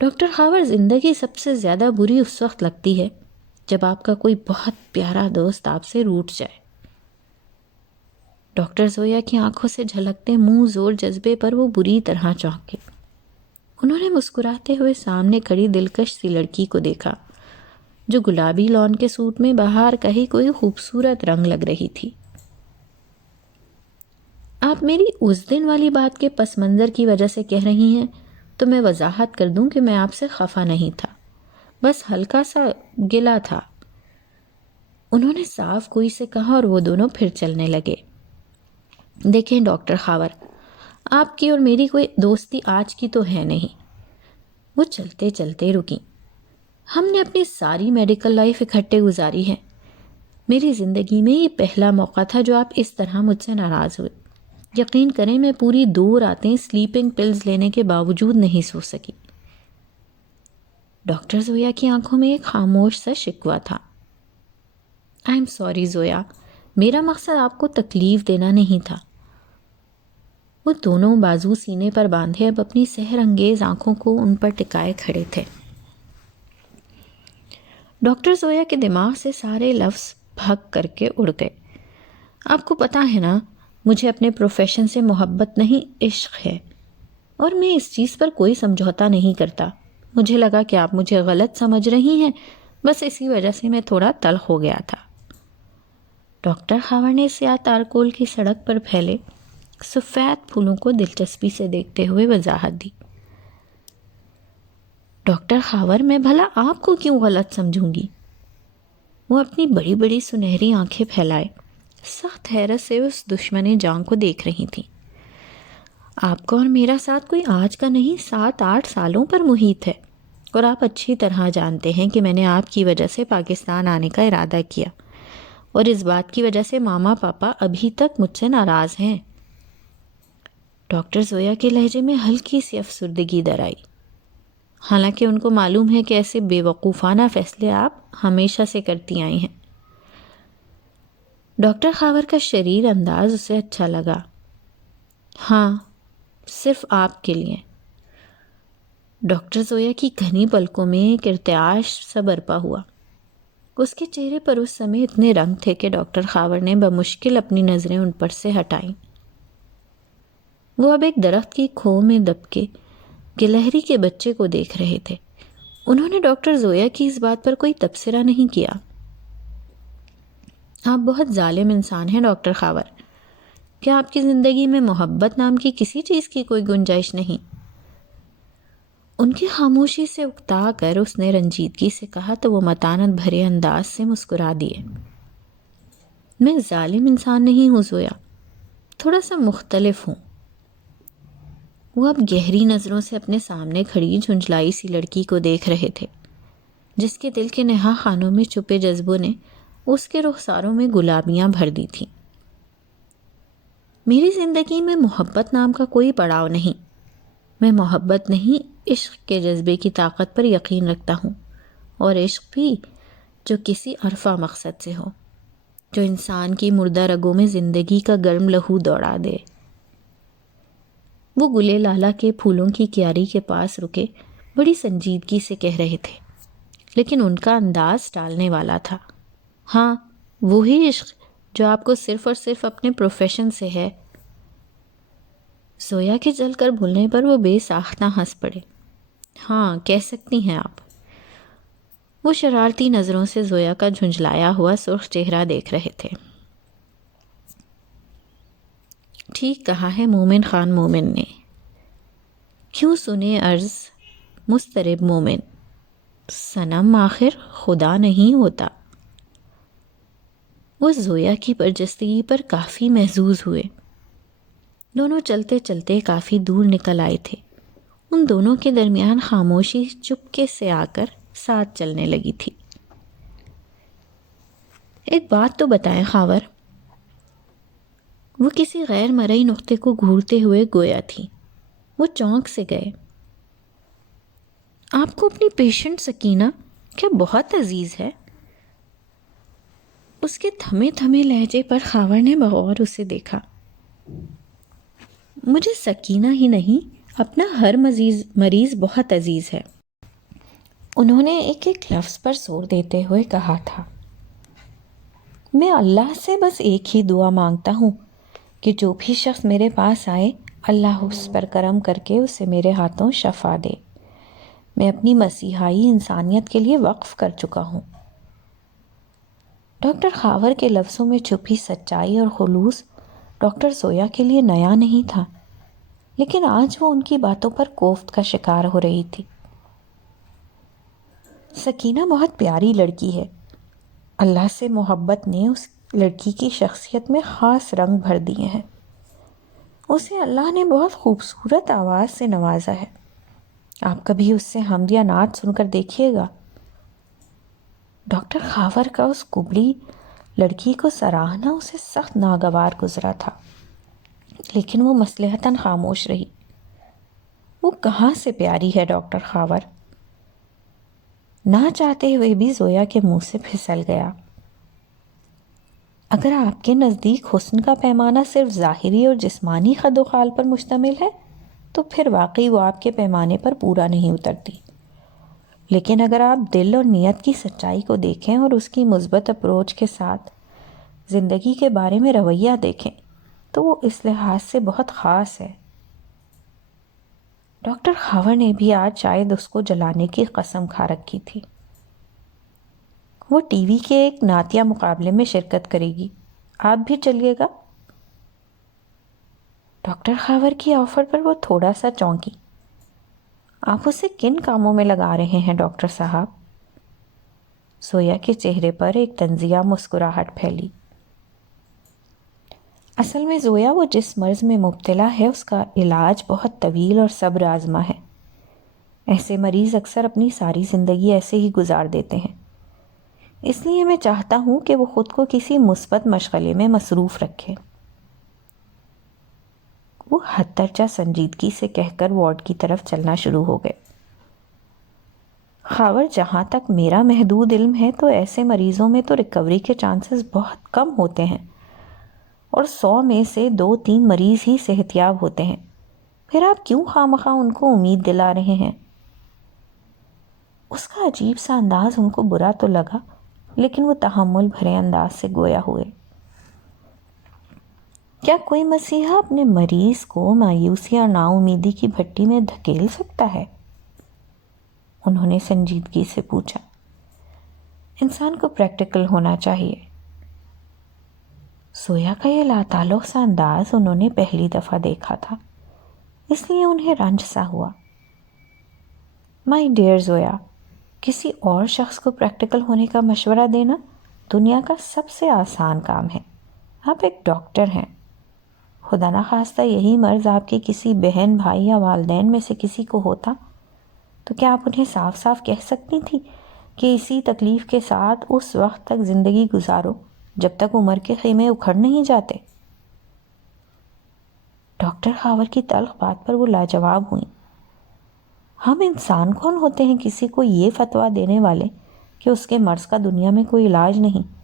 ڈاکٹر خاور، زندگی سب سے زیادہ بری اس وقت لگتی ہے جب آپ کا کوئی بہت پیارا دوست آپ سے روٹھ جائے۔ ڈاکٹر زویا کی آنکھوں سے جھلکتے منہ زور جذبے پر وہ بری طرح چونکے۔ انہوں نے مسکراتے ہوئے سامنے کھڑی دلکش سی لڑکی کو دیکھا، جو گلابی لون کے سوٹ میں بہار کا ہی کوئی خوبصورت رنگ لگ رہی تھی۔ آپ میری اس دن والی بات کے پس منظر کی وجہ سے کہہ رہی ہیں تو میں وضاحت کر دوں کہ میں آپ سے خفا نہیں تھا، بس ہلکا سا گلا تھا، انہوں نے صاف گوئی سے کہا، اور وہ دونوں پھر چلنے لگے۔ دیکھیں ڈاکٹر خاور، آپ کی اور میری کوئی دوستی آج کی تو ہے نہیں۔ وہ چلتے چلتے رکیں۔ ہم نے اپنی ساری میڈیکل لائف اکٹھے گزاری ہے۔ میری زندگی میں یہ پہلا موقع تھا جو آپ اس طرح مجھ سے ناراض ہوئے۔ یقین کریں میں پوری 2 راتیں سلیپنگ پلز لینے کے باوجود نہیں سو سکی۔ ڈاکٹر زویا کی آنکھوں میں ایک خاموش سا شکوہ تھا۔ آئی ایم سوری زویا، میرا مقصد آپ کو تکلیف دینا نہیں تھا۔ وہ دونوں بازو سینے پر باندھے اب اپنی سحر انگیز آنکھوں کو ان پر ٹکائے کھڑے تھے۔ ڈاکٹر زویا کے دماغ سے سارے لفظ بھگ کر کے اڑ گئے۔ آپ کو پتہ ہے نا، مجھے اپنے پروفیشن سے محبت نہیں، عشق ہے، اور میں اس چیز پر کوئی سمجھوتا نہیں کرتا۔ مجھے لگا کہ آپ مجھے غلط سمجھ رہی ہیں، بس اسی وجہ سے میں تھوڑا تلخ ہو گیا تھا۔ ڈاکٹر خاور نے سیاہ تارکول کی سڑک پر پھیلے سفید پھولوں کو دلچسپی سے دیکھتے ہوئے وضاحت دی۔ ڈاکٹر خاور، میں بھلا آپ کو کیوں غلط سمجھوں گی؟ وہ اپنی بڑی بڑی سنہری آنکھیں پھیلائے سخت حیرت سے اس دشمن جان کو دیکھ رہی تھیں۔ آپ کا اور میرا ساتھ کوئی آج کا نہیں، 7-8 سالوں پر محیط ہے، اور آپ اچھی طرح جانتے ہیں کہ میں نے آپ کی وجہ سے پاکستان آنے کا ارادہ کیا، اور اس بات کی وجہ سے ماما پاپا ابھی تک مجھ سے ناراض ہیں۔ ڈاکٹر زویا کے لہجے میں ہلکی سی افسردگی در آئی، حالانکہ ان کو معلوم ہے کہ ایسے بے وقوفانہ فیصلے آپ ہمیشہ سے کرتی آئی ہیں۔ ڈاکٹر خاور کا شریر انداز اسے اچھا لگا۔ ہاں، صرف آپ کے لیے۔ ڈاکٹر زویا کی گھنی پلکوں میں ایک ارتعاش سا برپا ہوا۔ اس کے چہرے پر اس سمے اتنے رنگ تھے کہ ڈاکٹر خاور نے بمشکل اپنی نظریں ان پر سے ہٹائیں۔ وہ اب ایک درخت کی کھو میں دب کے گلہری کے بچے کو دیکھ رہے تھے۔ انہوں نے ڈاکٹر زویا کی اس بات پر کوئی تبصرہ نہیں کیا۔ آپ بہت ظالم انسان ہیں ڈاکٹر خاور۔ کیا آپ کی زندگی میں محبت نام کی کسی چیز کی کوئی گنجائش نہیں؟ ان کی خاموشی سے اکتا کر اس نے رنجیدگی سے کہا تو وہ متانت بھرے انداز سے مسکرا دیے۔ میں ظالم انسان نہیں ہوں زویا، تھوڑا سا مختلف ہوں۔ وہ اب گہری نظروں سے اپنے سامنے کھڑی جھنجھلائی سی لڑکی کو دیکھ رہے تھے، جس کے دل کے نہا خانوں میں چھپے جذبوں نے اس کے رخساروں میں گلابیاں بھر دی تھیں۔ میری زندگی میں محبت نام کا کوئی پڑاؤ نہیں۔ میں محبت نہیں، عشق کے جذبے کی طاقت پر یقین رکھتا ہوں، اور عشق بھی جو کسی عرفہ مقصد سے ہو، جو انسان کی مردہ رگوں میں زندگی کا گرم لہو دوڑا دے۔ وہ گلے لالہ کے پھولوں کی کیاری کے پاس رکے بڑی سنجیدگی سے کہہ رہے تھے، لیکن ان کا انداز ٹالنے والا تھا۔ ہاں، وہی عشق جو آپ کو صرف اور صرف اپنے پروفیشن سے ہے۔ زویا کے جل کر بھولنے پر وہ بے ساختہ ہنس پڑے۔ ہاں، کہہ سکتی ہیں آپ۔ وہ شرارتی نظروں سے زویا کا جھنجھلایا ہوا سرخ چہرہ دیکھ رہے تھے۔ ٹھیک کہا ہے مومن خان مومن نے، کیوں سنے عرض مضطرب مومن، صنم آخر خدا نہیں ہوتا۔ وہ زویا کی برجستگی پر کافی محظوظ ہوئے۔ دونوں چلتے چلتے کافی دور نکل آئے تھے۔ ان دونوں کے درمیان خاموشی چپکے سے آ کر ساتھ چلنے لگی تھی۔ ایک بات تو بتائیں خاور، وہ کسی غیر مرئی نقطے کو گھورتے ہوئے گویا تھی۔ وہ چونک سے گئے۔ آپ کو اپنی پیشنٹ سکینہ کیا بہت عزیز ہے؟ اس کے تھمے تھمے لہجے پر خاور نے بغور اسے دیکھا۔ مجھے سکینہ ہی نہیں، اپنا ہر مریض بہت عزیز ہے، انہوں نے ایک ایک لفظ پر زور دیتے ہوئے کہا تھا۔ میں اللہ سے بس ایک ہی دعا مانگتا ہوں کہ جو بھی شخص میرے پاس آئے، اللہ اس پر کرم کر کے اسے میرے ہاتھوں شفا دے۔ میں اپنی مسیحائی انسانیت کے لیے وقف کر چکا ہوں۔ ڈاکٹر خاور کے لفظوں میں چھپی سچائی اور خلوص ڈاکٹر زویا کے لیے نیا نہیں تھا، لیکن آج وہ ان کی باتوں پر کوفت کا شکار ہو رہی تھی۔ سکینہ بہت پیاری لڑکی ہے، اللہ سے محبت نے اس لڑکی کی شخصیت میں خاص رنگ بھر دیے ہیں۔ اسے اللہ نے بہت خوبصورت آواز سے نوازا ہے، آپ کبھی اس سے حمد یا نعت سن کر دیکھیے گا۔ ڈاکٹر خاور کا اس کبڑی لڑکی کو سراہنا اسے سخت ناگوار گزرا تھا، لیکن وہ مصلحتاً خاموش رہی۔ وہ کہاں سے پیاری ہے ڈاکٹر خاور؟ نہ چاہتے ہوئے بھی زویا کے منہ سے پھسل گیا۔ اگر آپ کے نزدیک حسن کا پیمانہ صرف ظاہری اور جسمانی خد و خال پر مشتمل ہے تو پھر واقعی وہ آپ کے پیمانے پر پورا نہیں اترتی، لیکن اگر آپ دل اور نیت کی سچائی کو دیکھیں اور اس کی مثبت اپروچ کے ساتھ زندگی کے بارے میں رویہ دیکھیں تو وہ اس لحاظ سے بہت خاص ہے۔ ڈاکٹر خاور نے بھی آج شاید اس کو جلانے کی قسم کھا رکھی تھی۔ وہ ٹی وی کے ایک نعتیہ مقابلے میں شرکت کرے گی، آپ بھی چلیے گا؟ ڈاکٹر خاور کی آفر پر وہ تھوڑا سا چونکی۔ آپ اسے کن کاموں میں لگا رہے ہیں ڈاکٹر صاحب؟ زویا کے چہرے پر ایک طنزیہ مسکراہٹ پھیلی۔ اصل میں زویا، وہ جس مرض میں مبتلا ہے اس کا علاج بہت طویل اور صبر آزما ہے۔ ایسے مریض اکثر اپنی ساری زندگی ایسے ہی گزار دیتے ہیں، اس لیے میں چاہتا ہوں کہ وہ خود کو کسی مثبت مشغلے میں مصروف رکھے۔ وہ حد درجہ سنجیدگی سے کہہ کر وارڈ کی طرف چلنا شروع ہو گئے۔ خاور، جہاں تک میرا محدود علم ہے تو ایسے مریضوں میں تو ریکوری کے چانسز بہت کم ہوتے ہیں، اور 100 میں سے 2-3 مریض ہی صحت یاب ہوتے ہیں۔ پھر آپ کیوں خواہ ان کو امید دلا رہے ہیں؟ اس کا عجیب سا انداز ان کو برا تو لگا، لیکن وہ تحمل بھرے انداز سے گویا ہوئے۔ کیا کوئی مسیحا اپنے مریض کو مایوسی اور نا امیدی کی بھٹی میں دھکیل سکتا ہے؟ انہوں نے سنجیدگی سے پوچھا۔ انسان کو پریکٹیکل ہونا چاہیے۔ زویا کا یہ لاتعلق سا انداز انہوں نے پہلی دفعہ دیکھا تھا، اس لیے انہیں رنج سا ہوا۔ مائی ڈیئر زویا، کسی اور شخص کو پریکٹیکل ہونے کا مشورہ دینا دنیا کا سب سے آسان کام ہے۔ آپ ایک ڈاکٹر ہیں۔ خدا نخواستہ یہی مرض آپ کی کسی بہن، بھائی یا والدین میں سے کسی کو ہوتا تو کیا آپ انہیں صاف صاف کہہ سکتی تھی کہ اسی تکلیف کے ساتھ اس وقت تک زندگی گزارو جب تک عمر کے خیمے اکھڑ نہیں جاتے؟ ڈاکٹر خاور کی تلخ بات پر وہ لاجواب ہوئیں۔ ہم انسان کون ہوتے ہیں کسی کو یہ فتویٰ دینے والے کہ اس کے مرض کا دنیا میں کوئی علاج نہیں،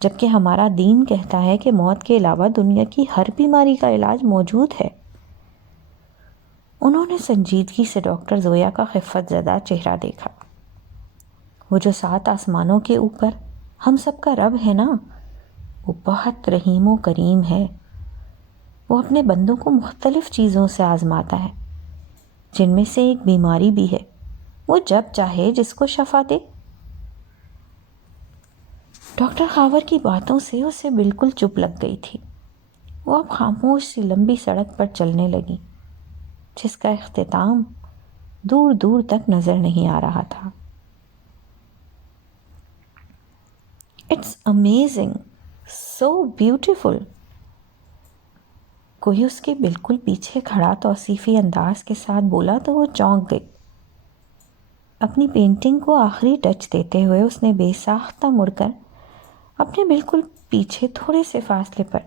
جبکہ ہمارا دین کہتا ہے کہ موت کے علاوہ دنیا کی ہر بیماری کا علاج موجود ہے۔ انہوں نے سنجیدگی سے ڈاکٹر زویا کا خفت زدہ چہرہ دیکھا۔ وہ جو 7 آسمانوں کے اوپر ہم سب کا رب ہے نا، وہ بہت رحیم و کریم ہے۔ وہ اپنے بندوں کو مختلف چیزوں سے آزماتا ہے، جن میں سے ایک بیماری بھی ہے۔ وہ جب چاہے جس کو شفا دے۔ ڈاکٹر خاور کی باتوں سے اسے بالکل چپ لگ گئی تھی۔ وہ اب خاموش سی لمبی سڑک پر چلنے لگی، جس کا اختتام دور دور تک نظر نہیں آ رہا تھا۔ It's amazing, so beautiful. کوئی اس کے بالکل پیچھے کھڑا توصیفی انداز کے ساتھ بولا تو وہ چونک گئی۔ اپنی پینٹنگ کو آخری ٹچ دیتے ہوئے اس نے بے ساختہ مڑ کر اپنے بالکل پیچھے تھوڑے سے فاصلے پر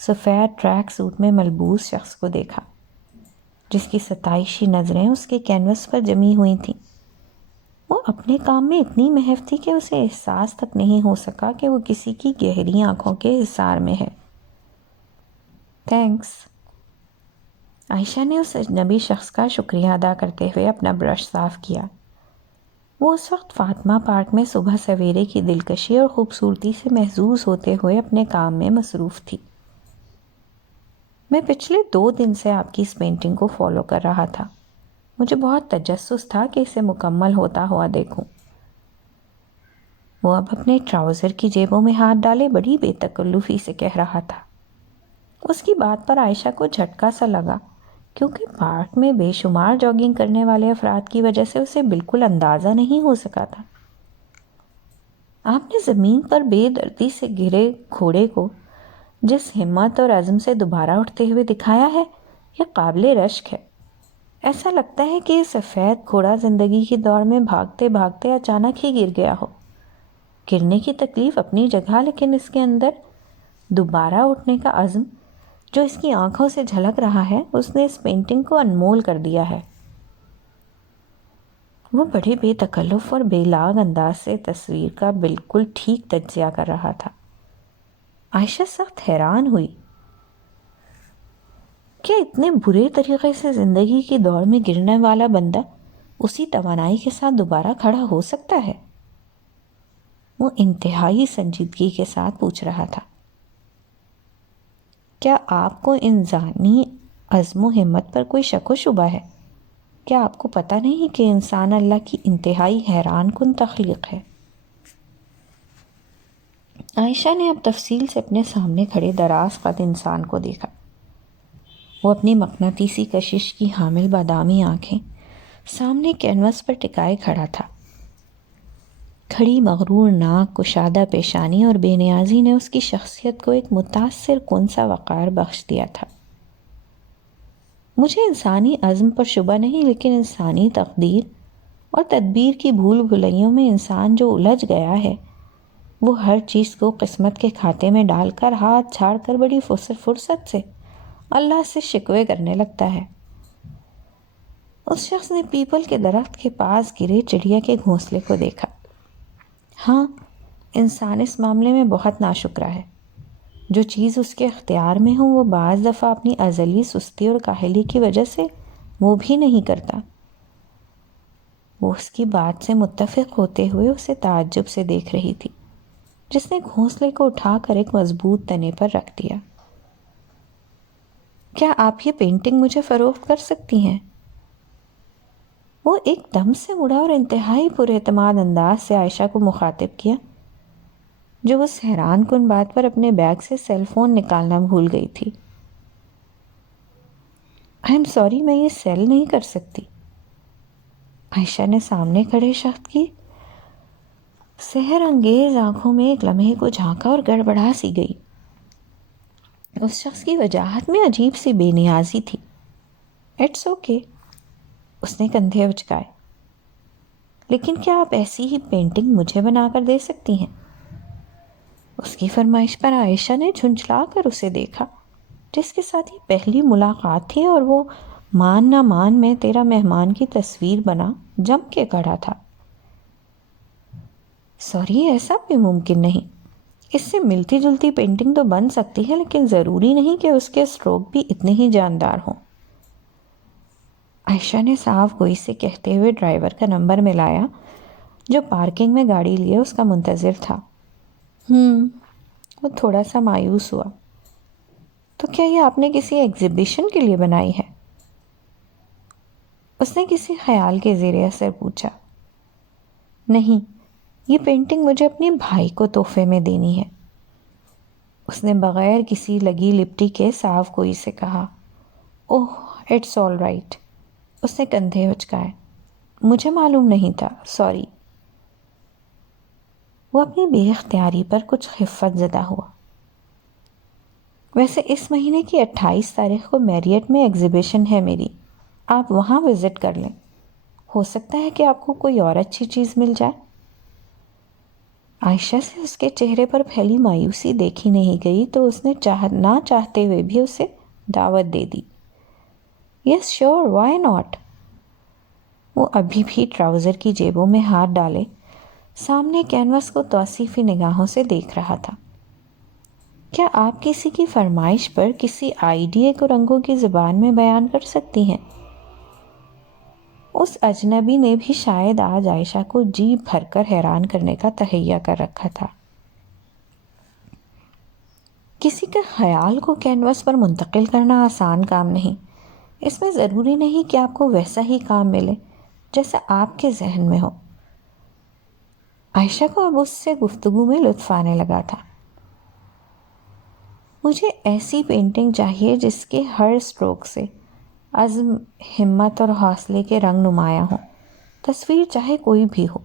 سفید ٹریک سوٹ میں ملبوس شخص کو دیکھا، جس کی ستائشی نظریں اس کے کینوس پر جمی ہوئی تھیں۔ وہ اپنے کام میں اتنی محو تھی کہ اسے احساس تک نہیں ہو سکا کہ وہ کسی کی گہری آنکھوں کے حصار میں ہے۔ تھینکس۔ عائشہ نے اس اجنبی شخص کا شکریہ ادا کرتے ہوئے اپنا برش صاف کیا۔ وہ اس وقت فاطمہ پارک میں صبح سویرے کی دلکشی اور خوبصورتی سے محظوظ ہوتے ہوئے اپنے کام میں مصروف تھی۔ میں پچھلے 2 دن سے آپ کی اس پینٹنگ کو فالو کر رہا تھا۔ مجھے بہت تجسس تھا کہ اسے مکمل ہوتا ہوا دیکھوں۔ وہ اب اپنے ٹراؤزر کی جیبوں میں ہاتھ ڈالے بڑی بے تکلفی سے کہہ رہا تھا۔ اس کی بات پر عائشہ کو جھٹکا سا لگا، کیونکہ پارک میں بے شمار جاگنگ کرنے والے افراد کی وجہ سے اسے بالکل اندازہ نہیں ہو سکا تھا۔ آپ نے زمین پر بے دردی سے گرے گھوڑے کو جس ہمت اور عزم سے دوبارہ اٹھتے ہوئے دکھایا ہے، یہ قابل رشک ہے۔ ایسا لگتا ہے کہ یہ سفید گھوڑا زندگی کی دوڑ میں بھاگتے بھاگتے اچانک ہی گر گیا ہو۔ گرنے کی تکلیف اپنی جگہ، لیکن اس کے اندر دوبارہ اٹھنے کا عزم جو اس کی آنکھوں سے جھلک رہا ہے، اس نے اس پینٹنگ کو انمول کر دیا ہے۔ وہ بڑے بے تکلف اور بے لاگ انداز سے تصویر کا بالکل ٹھیک تجزیہ کر رہا تھا۔ عائشہ سخت حیران ہوئی۔ کیا اتنے برے طریقے سے زندگی کی دوڑ میں گرنے والا بندہ اسی توانائی کے ساتھ دوبارہ کھڑا ہو سکتا ہے؟ وہ انتہائی سنجیدگی کے ساتھ پوچھ رہا تھا۔ کیا آپ کو انسانی عزم و ہمت پر کوئی شک و شبہ ہے؟ کیا آپ کو پتہ نہیں کہ انسان اللہ کی انتہائی حیران کن تخلیق ہے؟ عائشہ نے اب تفصیل سے اپنے سامنے کھڑے دراز قد انسان کو دیکھا۔ وہ اپنی مقناطیسی کشش کی حامل بادامی آنکھیں سامنے کینوس پر ٹکائے کھڑا تھا۔ کھڑی مغرور ناک، کشادہ پیشانی اور بے نیازی نے اس کی شخصیت کو ایک متاثر کن سا وقار بخش دیا تھا۔ مجھے انسانی عزم پر شبہ نہیں، لیکن انسانی تقدیر اور تدبیر کی بھول بھلائیوں میں انسان جو الجھ گیا ہے، وہ ہر چیز کو قسمت کے کھاتے میں ڈال کر ہاتھ چھاڑ کر بڑی فرصت سے اللہ سے شکوے کرنے لگتا ہے۔ اس شخص نے پیپل کے درخت کے پاس گرے چڑیا کے گھونسلے کو دیکھا۔ ہاں، انسان اس معاملے میں بہت ناشکرا ہے۔ جو چیز اس کے اختیار میں ہو وہ بعض دفعہ اپنی ازلی سستی اور کاہلی کی وجہ سے وہ بھی نہیں کرتا۔ وہ اس کی بات سے متفق ہوتے ہوئے اسے تعجب سے دیکھ رہی تھی، جس نے گھونسلے کو اٹھا کر ایک مضبوط تنے پر رکھ دیا۔ کیا آپ یہ پینٹنگ مجھے فروخت کر سکتی ہیں؟ وہ ایک دم سے مڑا اور انتہائی پر اعتماد انداز سے عائشہ کو مخاطب کیا، جو اس حیران کن بات پر اپنے بیگ سے سیل فون نکالنا بھول گئی تھی۔ آئی ایم سوری، میں یہ سیل نہیں کر سکتی۔ عائشہ نے سامنے کھڑے شخص کی سحر انگیز آنکھوں میں ایک لمحے کو جھانکا اور گڑبڑا سی گئی۔ اس شخص کی وجاہت میں عجیب سی بے نیازی تھی۔ اٹس اوکے، اس نے کندھے اچکائے۔ لیکن کیا آپ ایسی ہی پینٹنگ مجھے بنا کر دے سکتی ہیں؟ اس کی فرمائش پر عائشہ نے جھنجھلا کر اسے دیکھا، جس کے ساتھ یہ پہلی ملاقات تھی اور وہ مان نہ مان میں تیرا مہمان کی تصویر بنا جم کے کھڑا تھا۔ سوری، ایسا بھی ممکن نہیں۔ اس سے ملتی جلتی پینٹنگ تو بن سکتی ہے، لیکن ضروری نہیں کہ اس کے اسٹروک بھی اتنے ہی جاندار ہوں۔ عائشہ نے صاف گوئی سے کہتے ہوئے ڈرائیور کا نمبر ملایا جو پارکنگ میں گاڑی لیے اس کا منتظر تھا۔ وہ تھوڑا سا مایوس ہوا۔ تو کیا یہ آپ نے کسی ایگزیبیشن کے لیے بنائی ہے؟ اس نے کسی خیال کے زیر اثر پوچھا۔ نہیں، یہ پینٹنگ مجھے اپنے بھائی کو تحفے میں دینی ہے، اس نے بغیر کسی لگی لپٹی کے صاف گوئی سے کہا۔ اوہ، اٹس آل رائٹ، اس نے کندھے اچکائے۔ مجھے معلوم نہیں تھا، سوری۔ وہ اپنی بے اختیاری پر کچھ خفت زدہ ہوا۔ ویسے اس مہینے کی 28 تاریخ کو میریٹ میں ایگزیبیشن ہے میری، آپ وہاں وزٹ کر لیں، ہو سکتا ہے کہ آپ کو کوئی اور اچھی چیز مل جائے۔ عائشہ سے اس کے چہرے پر پھیلی مایوسی دیکھی نہیں گئی تو اس نے نہ چاہتے ہوئے بھی اسے دعوت دے دی۔ یس شیور، وائی ناٹ۔ وہ ابھی بھی ٹراؤزر کی جیبوں میں ہاتھ ڈالے سامنے کینوس کو توصیفی نگاہوں سے دیکھ رہا تھا۔ کیا آپ کسی کی فرمائش پر کسی آئیڈیا کو رنگوں کی زبان میں بیان کر سکتی ہیں؟ اس اجنبی نے بھی شاید آج عائشہ کو جی بھر کر حیران کرنے کا تہیہ کر رکھا تھا۔ کسی کے خیال کو کینوس پر منتقل کرنا آسان کام نہیں، اس میں ضروری نہیں کہ آپ کو ویسا ہی کام ملے جیسا آپ کے ذہن میں ہو۔ عائشہ کو اب اس سے گفتگو میں لطف آنے لگا تھا۔ مجھے ایسی پینٹنگ چاہیے جس کے ہر اسٹروک سے عزم، ہمت اور حوصلے کے رنگ نمایاں ہوں، تصویر چاہے کوئی بھی ہو۔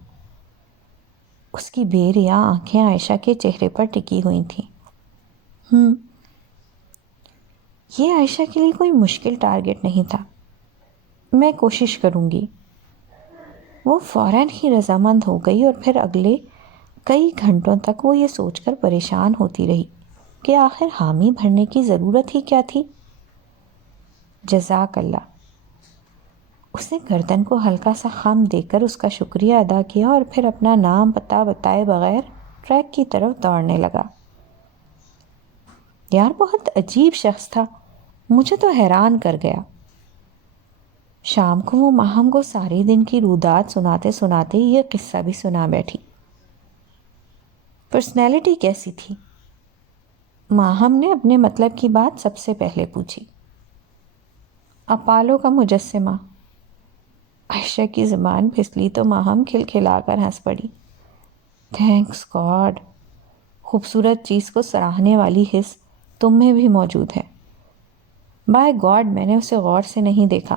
اس کی بے ریا آنکھیں عائشہ کے چہرے پر ٹکی ہوئی تھیں۔ یہ عائشہ کے لیے کوئی مشکل ٹارگٹ نہیں تھا۔ میں کوشش کروں گی۔ وہ فوراً ہی رضامند ہو گئی اور پھر اگلے کئی گھنٹوں تک وہ یہ سوچ کر پریشان ہوتی رہی کہ آخر حامی بھرنے کی ضرورت ہی کیا تھی۔ جزاک اللہ۔ اس نے گردن کو ہلکا سا خم دے کر اس کا شکریہ ادا کیا اور پھر اپنا نام پتہ بتائے بغیر ٹریک کی طرف دوڑنے لگا۔ یار بہت عجیب شخص تھا، مجھے تو حیران کر گیا۔ شام کو وہ ماہم کو سارے دن کی رودات سناتے سناتے یہ قصہ بھی سنا بیٹھی۔ پرسنالٹی کیسی تھی؟ ماہم نے اپنے مطلب کی بات سب سے پہلے پوچھی۔ اپالو کا مجسمہ۔ عائشہ کی زبان پھسلی تو ماہم کھلکھلا کر ہنس پڑی۔ تھینکس گاڈ، خوبصورت چیز کو سراہنے والی حس تم میں بھی موجود ہے۔ بائی گاڈ، میں نے اسے غور سے نہیں دیکھا،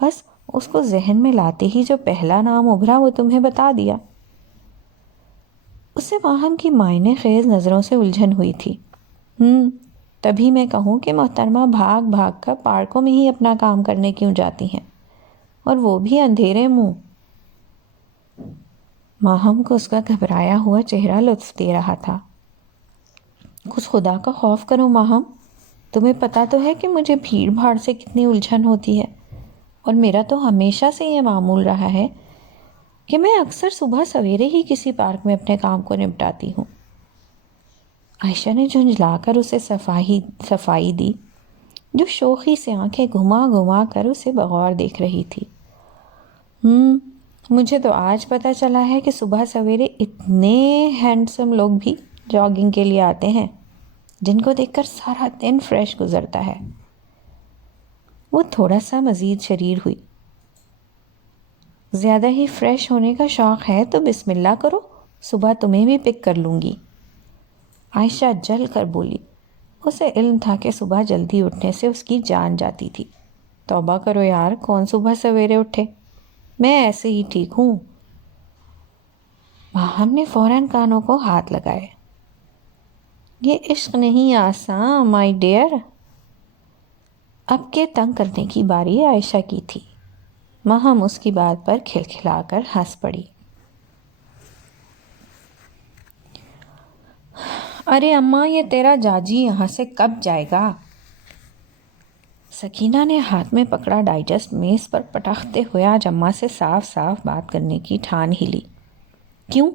بس اس کو ذہن میں لاتے ہی جو پہلا نام ابھرا وہ تمہیں بتا دیا۔ اسے ماہم کی معنی خیز نظروں سے الجھن ہوئی تھی۔ تبھی میں کہوں کہ محترمہ بھاگ بھاگ کر پارکوں میں ہی اپنا کام کرنے کیوں جاتی ہیں، اور وہ بھی اندھیرے منہ۔ ماہم کو اس کا گھبرایا ہوا چہرہ لطف دے رہا تھا۔ کچھ خدا کا خوف کرو ماہم، تمہیں پتہ تو ہے کہ مجھے بھیڑ بھاڑ سے کتنی الجھن ہوتی ہے، اور میرا تو ہمیشہ سے یہ معمول رہا ہے کہ میں اکثر صبح سویرے ہی کسی پارک میں اپنے کام کو نپٹاتی ہوں۔ عائشہ نے جھنجھلا کر اسے صفائی دی، جو شوخی سے آنکھیں گھما گھما کر اسے بغور دیکھ رہی تھی۔ مجھے تو آج پتہ چلا ہے کہ صبح سویرے اتنے ہینڈسم لوگ بھی جاگنگ کے لیے آتے ہیں جن کو دیکھ کر سارا دن فریش گزرتا ہے۔ وہ تھوڑا سا مزید شریر ہوئی۔ زیادہ ہی فریش ہونے کا شوق ہے تو بسم اللہ کرو، صبح تمہیں بھی پک کر لوں گی۔ عائشہ جل کر بولی۔ اسے علم تھا کہ صبح جلدی اٹھنے سے اس کی جان جاتی تھی۔ توبہ کرو یار، کون صبح سویرے اٹھے، میں ایسے ہی ٹھیک ہوں۔ ماہم نے فوراً کانوں کو ہاتھ لگائے۔ یہ عشق نہیں آساں مائی ڈیئر۔ اب کے تنگ کرنے کی باری عائشہ کی تھی۔ ماہم اس کی بات پر کھلکھلا کر ہنس پڑی۔ ارے اماں، یہ تیرا جاجی یہاں سے کب جائے گا؟ سکینہ نے ہاتھ میں پکڑا ڈائجسٹ میز پر پٹختے ہوئے آج اماں سے صاف صاف بات کرنے کی ٹھان ہی لی۔ کیوں؟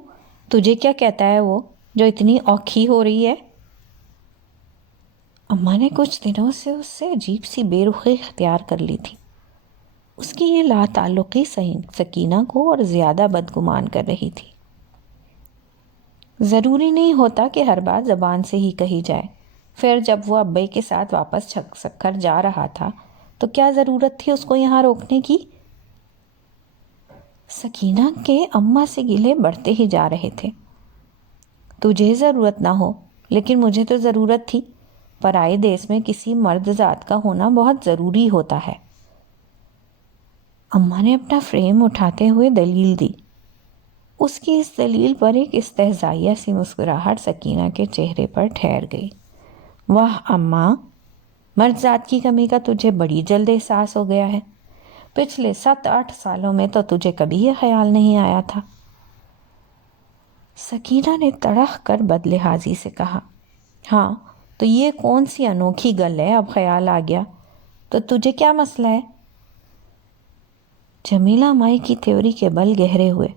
تجھے کیا کہتا ہے وہ جو اتنی اوکھی ہو رہی ہے؟ اماں نے کچھ دنوں سے اس سے عجیب سی بے رخی اختیار کر لی تھی۔ اس کی یہ لا تعلقی سکینہ کو اور زیادہ بدگمان کر رہی تھی۔ ضروری نہیں ہوتا کہ ہر بات زبان سے ہی کہی جائے۔ پھر جب وہ ابے کے ساتھ واپس چکر جا رہا تھا تو کیا ضرورت تھی اس کو یہاں روکنے کی؟ سکینہ کے اماں سے گلے بڑھتے ہی جا رہے تھے۔ تجھے ضرورت نہ ہو لیکن مجھے تو ضرورت تھی۔ پرائے دیس میں کسی مرد ذات کا ہونا بہت ضروری ہوتا ہے۔ اماں نے اپنا فریم اٹھاتے ہوئے دلیل دی۔ اس کی اس دلیل پر ایک استہزائیہ سی مسکراہٹ سکینہ کے چہرے پر ٹھہر گئی۔ واہ اماں، مرد ذات کی کمی کا تجھے بڑی جلد احساس ہو گیا ہے۔ پچھلے 7-8 سالوں میں تو تجھے کبھی یہ خیال نہیں آیا تھا۔ سکینہ نے تڑخ کر بدلحاظی سے کہا، ہاں تو یہ کون سی انوکھی گل ہے، اب خیال آ گیا تو تجھے کیا مسئلہ ہے؟ جمیلہ مائی کی تیوری کے بل گہرے ہوئے۔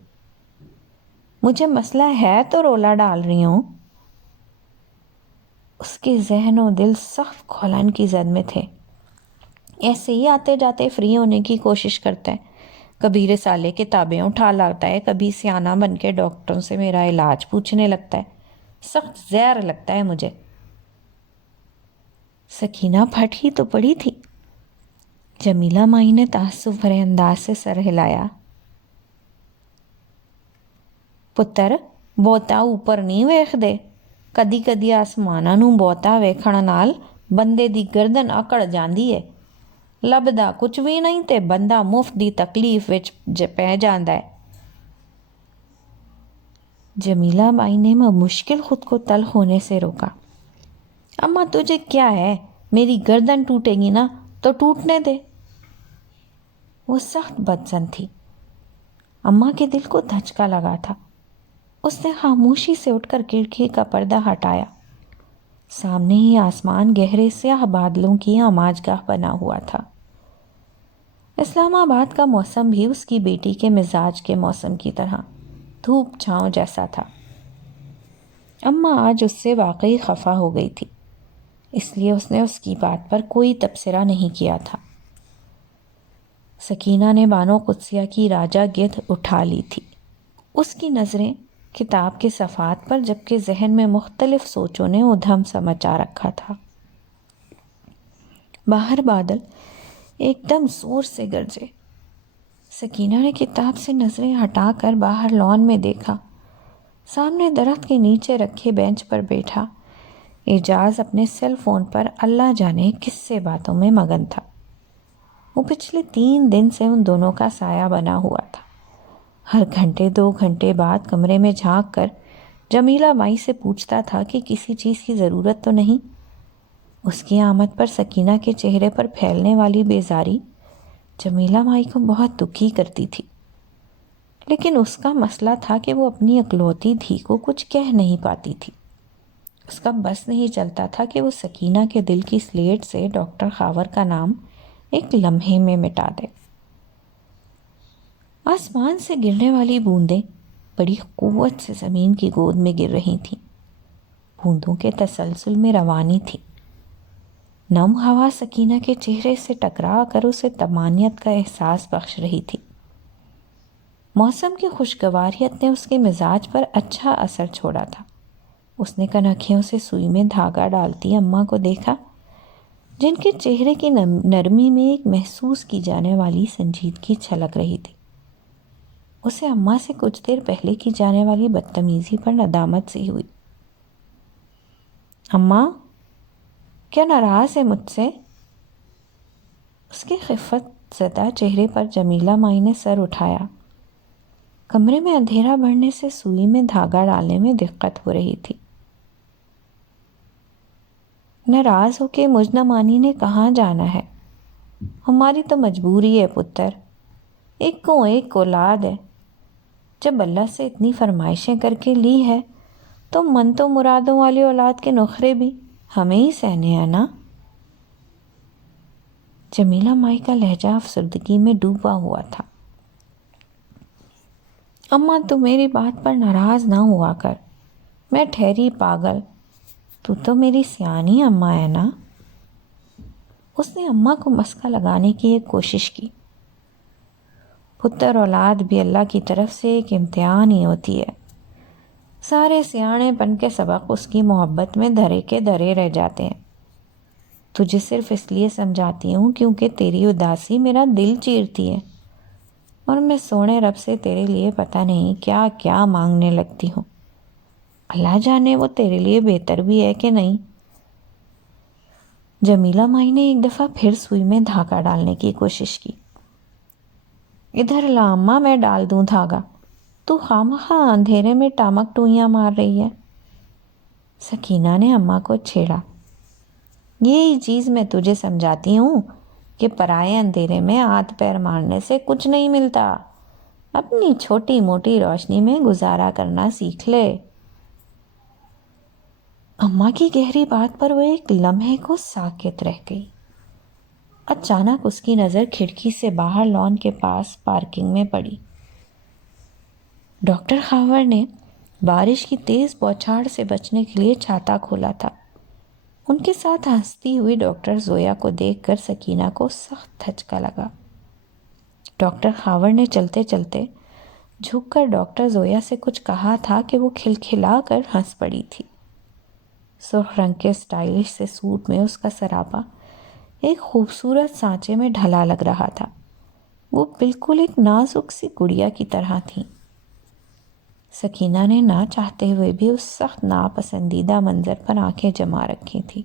مجھے مسئلہ ہے تو رولا ڈال رہی ہوں۔ اس کے ذہن و دل سخت کھولن کی زد میں تھے۔ ایسے ہی آتے جاتے فری ہونے کی کوشش کرتا ہے، کبھی رسالے کتابیں اٹھا لاتا ہے، کبھی سیانہ بن کے ڈاکٹروں سے میرا علاج پوچھنے لگتا ہے۔ سخت زہر لگتا ہے مجھے۔ سکینہ پھٹ ہی تو پڑی تھی۔ جمیلہ مائی نے تعصب بھرے انداز سے سر ہلایا۔ پتر بوتا اوپر نہیں ویکھ دے، کدی کدی آسماناں نوں بوتا ویکھن نال بندے دی گردن اکڑ جاندی ہے۔ لبدا کچھ بھی نہیں تے بندہ مفت دی تکلیف وچ پہ جاندا ہے۔ جمیلہ بائی نے مشکل خود کو تلخ ہونے سے روکا۔ اماں تجھے کیا ہے، میری گردن ٹوٹے گی نا تو ٹوٹنے دے۔ وہ سخت بدظن تھی۔ اماں کے دل کو دھچکا لگا تھا۔ اس نے خاموشی سے اٹھ کر کھڑکی کا پردہ ہٹایا۔ سامنے ہی آسمان گہرے سیاہ بادلوں کی آماج گاہ بنا ہوا تھا۔ اسلام آباد کا موسم بھی اس کی بیٹی کے مزاج کے موسم کی طرح دھوپ چھاؤں جیسا تھا۔ اماں آج اس سے واقعی خفا ہو گئی تھی، اس لیے اس نے اس کی بات پر کوئی تبصرہ نہیں کیا تھا۔ سکینہ نے بانو قدسیہ کی راجہ گدھ اٹھا لی تھی۔ اس کی نظریں کتاب کے صفحات پر، جبکہ ذہن میں مختلف سوچوں نے ادھم سا مچا رکھا تھا۔ باہر بادل ایک دم زور سے گرجے۔ سکینہ نے کتاب سے نظریں ہٹا کر باہر لان میں دیکھا۔ سامنے درخت کے نیچے رکھے بینچ پر بیٹھا اعجاز اپنے سیل فون پر اللہ جانے کس سے باتوں میں مگن تھا۔ وہ پچھلے 3 دن سے ان دونوں کا سایہ بنا ہوا تھا۔ ہر گھنٹے 2 گھنٹے بعد کمرے میں جھانک کر جمیلہ مائی سے پوچھتا تھا کہ کسی چیز کی ضرورت تو نہیں۔ اس کی آمد پر سکینہ کے چہرے پر پھیلنے والی بیزاری جمیلہ مائی کو بہت دکھی کرتی تھی، لیکن اس کا مسئلہ تھا کہ وہ اپنی اکلوتی دھی کو کچھ کہہ نہیں پاتی تھی۔ اس کا بس نہیں چلتا تھا کہ وہ سکینہ کے دل کی سلیٹ سے ڈاکٹر خاور کا نام ایک لمحے میں مٹا دے۔ آسمان سے گرنے والی بوندیں بڑی قوت سے زمین کی گود میں گر رہی تھیں۔ بوندوں کے تسلسل میں روانی تھی۔ نم ہوا سکینہ کے چہرے سے ٹکرا کر اسے طمانینت کا احساس بخش رہی تھی۔ موسم کی خوشگواریت نے اس کے مزاج پر اچھا اثر چھوڑا تھا۔ اس نے کنکھیوں سے سوئی میں دھاگا ڈالتی اماں کو دیکھا، جن کے چہرے کی نرمی میں ایک محسوس کی جانے والی سنجیدگی چھلک رہی تھی۔ اسے اماں سے کچھ دیر پہلے کی جانے والی بدتمیزی پر ندامت سی ہوئی۔ اماں کیا ناراض ہے مجھ سے؟ اس کے خفت زدہ چہرے پر جمیلہ مائی نے سر اٹھایا۔ کمرے میں اندھیرا بڑھنے سے سوئی میں دھاگا ڈالنے میں دقت ہو رہی تھی۔ ناراض ہو کے مجھ نہ مانی نے کہاں جانا ہے؟ ہماری تو مجبوری ہے پتر، ایک کو ایک اولاد ہے۔ جب اللہ سے اتنی فرمائشیں کر کے لی ہے تو من تو مرادوں والی اولاد کے نخرے بھی ہمیں ہی سہنے ہیں نا۔ جمیلہ مائی کا لہجہ افسردگی میں ڈوبا ہوا تھا۔ اماں تو میری بات پر ناراض نہ ہوا کر، میں ٹھہری پاگل، تو میری سیانی اماں ہے نا۔ اس نے اماں کو مسکا لگانے کی ایک کوشش کی۔ پتر اولاد بھی اللہ کی طرف سے ایک امتحان ہی ہوتی ہے۔ سارے سیانے پن کے سبق اس کی محبت میں دھرے کے دھرے رہ جاتے ہیں۔ تجھے صرف اس لیے سمجھاتی ہوں کیونکہ تیری اداسی میرا دل چیرتی ہے، اور میں سونے رب سے تیرے لیے پتہ نہیں کیا کیا مانگنے لگتی ہوں۔ اللہ جانے وہ تیرے لیے بہتر بھی ہے کہ نہیں۔ جمیلہ مائی نے ایک دفعہ پھر سوئی میں دھاگا ڈالنے کی کوشش کی۔ ادھر لا اماں، میں ڈال دوں دھاگا، تو خواہ اندھیرے میں ٹامک ٹوئیاں مار رہی ہے۔ سکینہ نے اماں کو چھیڑا۔ یہی چیز میں تجھے سمجھاتی ہوں کہ پرائے اندھیرے میں ہاتھ پیر مارنے سے کچھ نہیں ملتا، اپنی چھوٹی موٹی روشنی میں گزارا کرنا سیکھ لے۔ اماں کی گہری بات پر وہ ایک لمحے کو ساکت رہ گئی۔ اچانک اس کی نظر کھڑکی سے باہر لان کے پاس پارکنگ میں پڑی۔ ڈاکٹر خاور نے بارش کی تیز بوچھاڑ سے بچنے کے لیے چھاتا کھولا تھا۔ ان کے ساتھ ہنستی ہوئی ڈاکٹر زویا کو دیکھ کر سکینہ کو سخت دھچکا لگا۔ ڈاکٹر خاور نے چلتے چلتے جھک کر ڈاکٹر زویا سے کچھ کہا تھا کہ وہ کھلکھلا کر ہنس پڑی تھی۔ سرخ رنگ کے اسٹائلش سے سوٹ میں اس کا سراپا ایک خوبصورت سانچے میں ڈھلا لگ رہا تھا۔ وہ بالکل ایک نازک سی گڑیا کی طرح تھی۔ سکینہ نے نہ چاہتے ہوئے بھی اس سخت ناپسندیدہ منظر پر آنکھیں جما رکھی تھی۔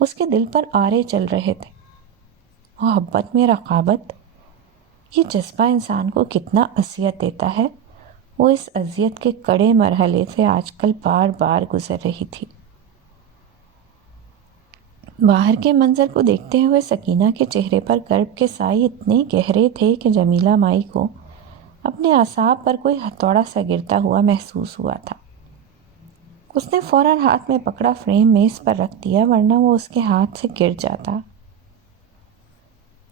اس کے دل پر آرے چل رہے تھے۔ محبت میں رقابت، یہ جذبہ انسان کو کتنا اذیت دیتا ہے، وہ اس اذیت کے کڑے مرحلے سے آج کل بار بار گزر رہی تھی۔ باہر کے منظر کو دیکھتے ہوئے سکینہ کے چہرے پر کرب کے سائے اتنے گہرے تھے کہ جمیلہ مائی کو اپنے اعصاب پر کوئی ہتھوڑا سا گرتا ہوا محسوس ہوا تھا۔ اس نے فوراً ہاتھ میں پکڑا فریم میز پر رکھ دیا، ورنہ وہ اس کے ہاتھ سے گر جاتا۔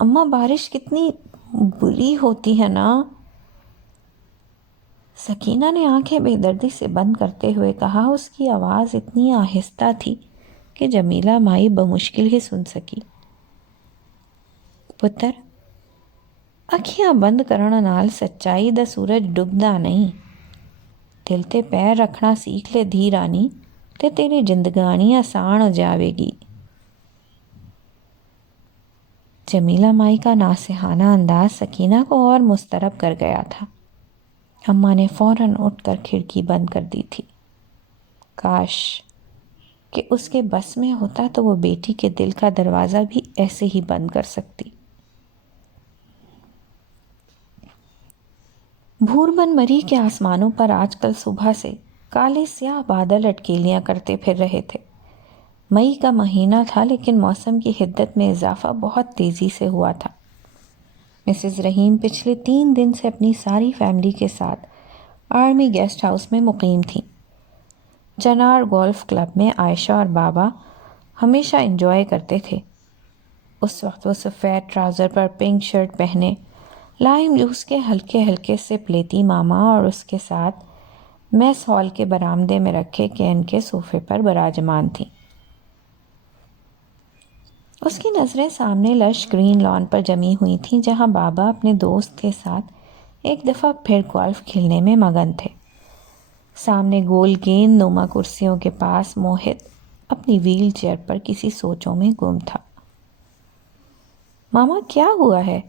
اماں، بارش کتنی بری ہوتی ہے نا؟ سکینہ نے آنکھیں بے دردی سے بند کرتے ہوئے کہا۔ اس کی آواز اتنی آہستہ تھی کہ جمیلہ مائی بمشکل ہی سن سکی۔ پتر، اکھیاں بند کرن نال سچائی دا سورج ڈبدا نہیں۔ دل تے پیر رکھنا سیکھ لے دھی رانی، تے تیری زندگانی آسان ہو جاوے گی۔ جمیلہ مائی کا ناصحانہ انداز سکینہ کو اور مضطرب کر گیا تھا۔ اماں نے فوراً اٹھ کر کھڑکی بند کر دی تھی۔ کاش کہ اس کے بس میں ہوتا تو وہ بیٹی کے دل کا دروازہ بھی ایسے ہی بند کر سکتی۔ بھور بن مری کے آسمانوں پر آج کل صبح سے کالے سیاہ بادل اٹکیلیاں کرتے پھر رہے تھے۔ مئی کا مہینہ تھا، لیکن موسم کی حدت میں اضافہ بہت تیزی سے ہوا تھا۔ مسز رحیم پچھلے 3 دن سے اپنی ساری فیملی کے ساتھ آرمی گیسٹ ہاؤس میں مقیم تھیں۔ چنار گولف کلب میں عائشہ اور بابا ہمیشہ انجوائے کرتے تھے۔ اس وقت وہ سفید ٹراؤزر پر پنک شرٹ پہنے لائم جوس کے ہلکے ہلکے سپ لیتی ماما اور اس کے ساتھ میس ہال کے برآمدے میں رکھے کین کے صوفے پر براجمان تھیں۔ اس کی نظریں سامنے لش گرین لان پر جمی ہوئی تھیں، جہاں بابا اپنے دوست کے ساتھ ایک دفعہ پھر گولف کھیلنے میں مگن تھے۔ سامنے گول گیند نما کرسیوں کے پاس موہت اپنی ویل چیئر پر کسی سوچوں میں گم تھا۔ ماما، کیا ہوا ہے؟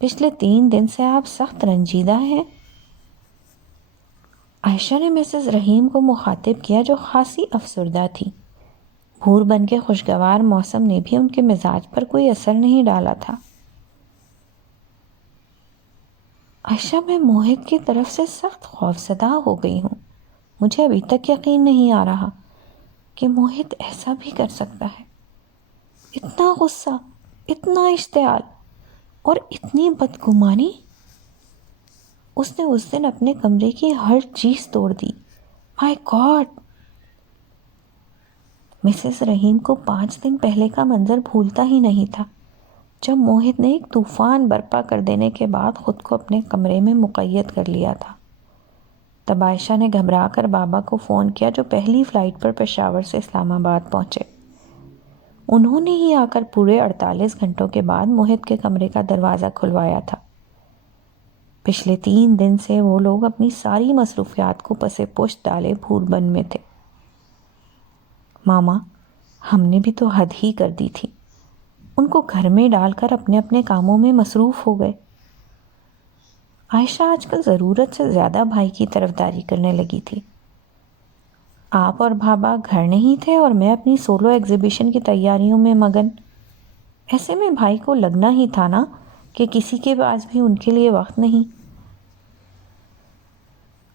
پچھلے 3 دن سے آپ سخت رنجیدہ ہیں۔ عائشہ نے مسز رحیم کو مخاطب کیا، جو خاصی افسردہ تھی۔ بھور بن کے خوشگوار موسم نے بھی ان کے مزاج پر کوئی اثر نہیں ڈالا تھا۔ عائشہ، میں موہت کی طرف سے سخت خوفزدہ ہو گئی ہوں۔ مجھے ابھی تک یقین نہیں آ رہا کہ موہت ایسا بھی کر سکتا ہے۔ اتنا غصہ، اتنا اشتعال اور اتنی بدگمانی۔ اس نے اس دن اپنے کمرے کی ہر چیز توڑ دی۔ مائی گاڈ! مسز رحیم کو 5 دن پہلے کا منظر بھولتا ہی نہیں تھا، جب موہت نے ایک طوفان برپا کر دینے کے بعد خود کو اپنے کمرے میں مقید کر لیا تھا۔ تب عائشہ نے گھبرا کر بابا کو فون کیا، جو پہلی فلائٹ پر پشاور سے اسلام آباد پہنچے۔ انہوں نے ہی آ کر پورے 48 گھنٹوں کے بعد موہت کے کمرے کا دروازہ کھلوایا تھا۔ پچھلے 3 دن سے وہ لوگ اپنی ساری مصروفیات کو پسے پشت ڈالے بھور بن میں تھے۔ ماما، ہم نے بھی تو حد ہی کر دی تھی، ان کو گھر میں ڈال کر اپنے اپنے کاموں میں مصروف ہو گئے۔ عائشہ آج کل ضرورت سے زیادہ بھائی کی طرفداری کرنے لگی تھی۔ آپ اور بھابا گھر نہیں تھے اور میں اپنی سولو ایگزیبیشن کی تیاریوں میں مگن۔ ایسے میں بھائی کو لگنا ہی تھا نا کہ کسی کے پاس بھی ان کے لیے وقت نہیں۔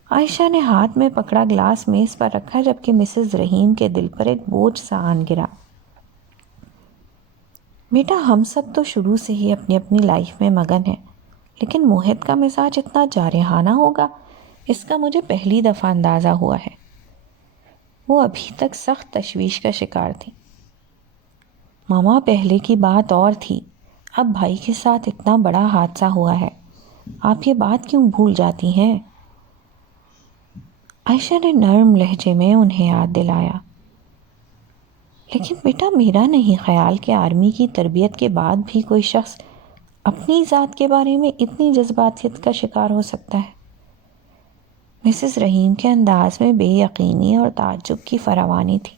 عائشہ نے ہاتھ میں پکڑا گلاس میز پر رکھا، جبکہ مسز رحیم کے دل پر ایک بوجھ سا آن گرا۔ بیٹا، ہم سب تو شروع سے ہی اپنی اپنی لائف میں مگن ہیں، لیکن موہت کا مزاج اتنا جارحانہ ہوگا، اس کا مجھے پہلی دفعہ اندازہ ہوا ہے۔ وہ ابھی تک سخت تشویش کا شکار تھی۔ ماما، پہلے کی بات اور تھی، اب بھائی کے ساتھ اتنا بڑا حادثہ ہوا ہے، آپ یہ بات کیوں بھول جاتی ہیں؟ عائشہ نے نرم لہجے میں انہیں یاد دلایا۔ لیکن بیٹا، میرا نہیں خیال کہ آرمی کی تربیت کے بعد بھی کوئی شخص اپنی ذات کے بارے میں اتنی جذباتیت کا شکار ہو سکتا ہے۔ مسز رحیم کے انداز میں بے یقینی اور تعجب کی فراوانی تھی۔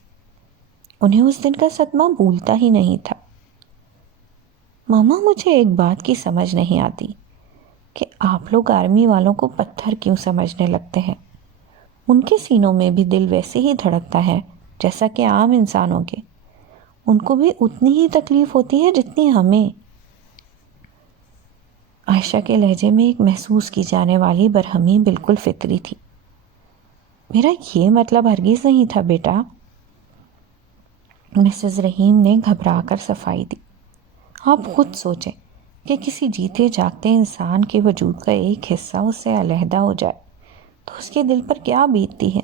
انہیں اس دن کا صدمہ بھولتا ہی نہیں تھا۔ ماما، مجھے ایک بات کی سمجھ نہیں آتی کہ آپ لوگ آرمی والوں کو پتھر کیوں سمجھنے لگتے ہیں؟ ان کے سینوں میں بھی دل ویسے ہی دھڑکتا ہے جیسا کہ عام انسانوں کے۔ ان کو بھی اتنی ہی تکلیف ہوتی ہے جتنی ہمیں۔ عائشہ کے لہجے میں ایک محسوس کی جانے والی برہمی بالکل فطری تھی۔ میرا یہ مطلب ہرگز نہیں تھا بیٹا۔ مسز رحیم نے گھبرا کر صفائی دی۔ آپ خود سوچیں کہ کسی جیتے جاگتے انسان کے وجود کا ایک حصہ اس سے علیحدہ ہو جائے تو اس کے دل پر کیا بیتتی ہے۔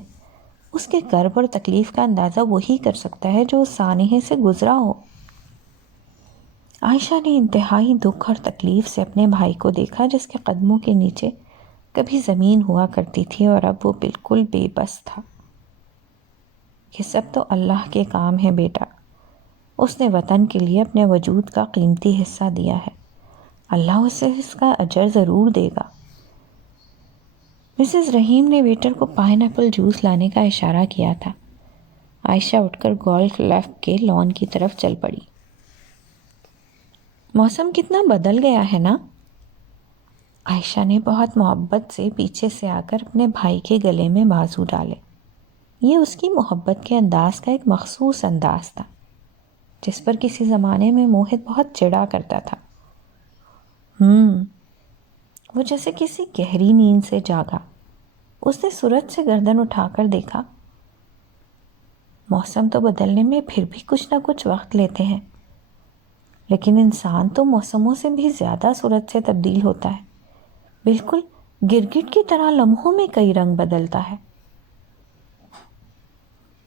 اس کے کرب اور تکلیف کا اندازہ وہی کر سکتا ہے جو اس سانحے سے گزرا ہو۔ عائشہ نے انتہائی دکھ اور تکلیف سے اپنے بھائی کو دیکھا، جس کے قدموں کے نیچے کبھی زمین ہوا کرتی تھی اور اب وہ بالکل بے بس تھا۔ یہ سب تو اللہ کے کام ہے بیٹا، اس نے وطن کے لیے اپنے وجود کا قیمتی حصہ دیا ہے، اللہ اسے اس کا اجر ضرور دے گا۔ مسز رحیم نے ویٹر کو پائن ایپل جوس لانے کا اشارہ کیا تھا۔ عائشہ اٹھ کر گولف کلب کے لان کی طرف چل پڑی۔ موسم کتنا بدل گیا ہے نا؟ عائشہ نے بہت محبت سے پیچھے سے آ کر اپنے بھائی کے گلے میں بازو ڈالے۔ یہ اس کی محبت کے انداز کا ایک مخصوص انداز تھا، جس پر کسی زمانے میں موہت بہت چڑھا کرتا تھا۔ وہ جیسے کسی گہری نیند سے جاگا۔ اس نے سورج سے گردن اٹھا کر دیکھا۔ موسم تو بدلنے میں پھر بھی کچھ نہ کچھ وقت لیتے ہیں، لیکن انسان تو موسموں سے بھی زیادہ سورج سے تبدیل ہوتا ہے، بالکل گرگٹ کی طرح لمحوں میں کئی رنگ بدلتا ہے۔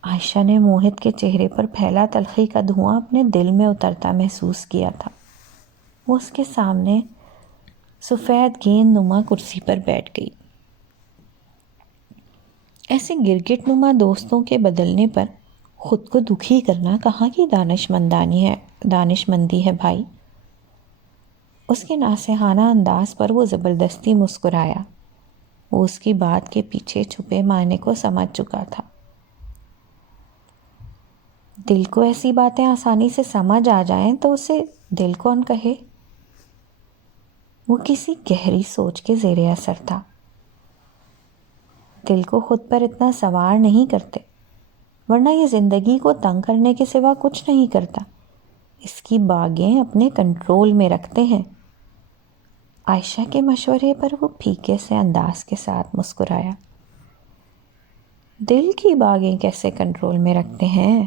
عائشہ نے موہت کے چہرے پر پھیلا تلخی کا دھواں اپنے دل میں اترتا محسوس کیا تھا۔ وہ اس کے سامنے سفید گیند نما کرسی پر بیٹھ گئی۔ ایسے گرگٹ نما دوستوں کے بدلنے پر خود کو دکھی کرنا کہاں کی دانش مندی ہے بھائی۔ اس کے ناصحانہ انداز پر وہ زبردستی مسکرایا۔ وہ اس کی بات کے پیچھے چھپے معنی کو سمجھ چکا تھا۔ دل کو ایسی باتیں آسانی سے سمجھ آ جائیں تو اسے دل کون کہے؟ وہ کسی گہری سوچ کے زیر اثر تھا۔ دل کو خود پر اتنا سوار نہیں کرتے، ورنہ یہ زندگی کو تنگ کرنے کے سوا کچھ نہیں کرتا، اس کی باگیں اپنے کنٹرول میں رکھتے ہیں۔ عائشہ کے مشورے پر وہ پھیکے سے انداز کے ساتھ مسکرایا۔ دل کی باگیں کیسے کنٹرول میں رکھتے ہیں؟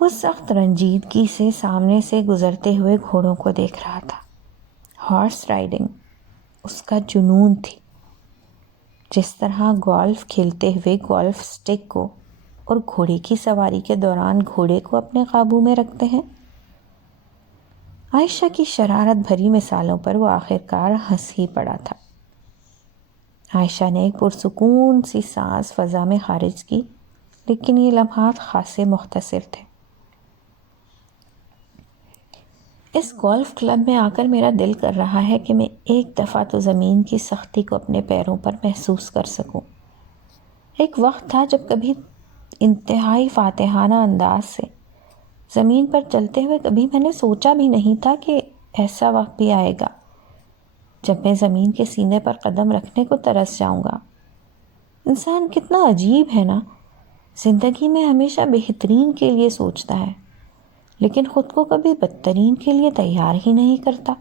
وہ سخت رنجیدگی سے سامنے سے گزرتے ہوئے گھوڑوں کو دیکھ رہا تھا۔ ہارس رائڈنگ اس کا جنون تھی۔ جس طرح گولف کھیلتے ہوئے گولف سٹک کو اور گھوڑے کی سواری کے دوران گھوڑے کو اپنے قابو میں رکھتے ہیں۔ عائشہ کی شرارت بھری مثالوں پر وہ آخرکار ہنس ہی پڑا تھا۔ عائشہ نے ایک پرسکون سی سانس فضا میں خارج کی، لیکن یہ لمحات خاصے مختصر تھے۔ اس گولف کلب میں آ کر میرا دل کر رہا ہے کہ میں ایک دفعہ تو زمین کی سختی کو اپنے پیروں پر محسوس کر سکوں۔ ایک وقت تھا جب کبھی انتہائی فاتحانہ انداز سے زمین پر چلتے ہوئے کبھی میں نے سوچا بھی نہیں تھا کہ ایسا وقت بھی آئے گا جب میں زمین کے سینے پر قدم رکھنے کو ترس جاؤں گا۔ انسان کتنا عجیب ہے نا، زندگی میں ہمیشہ بہترین کے لیے سوچتا ہے لیکن خود کو کبھی بدترین کے لیے تیار ہی نہیں کرتا،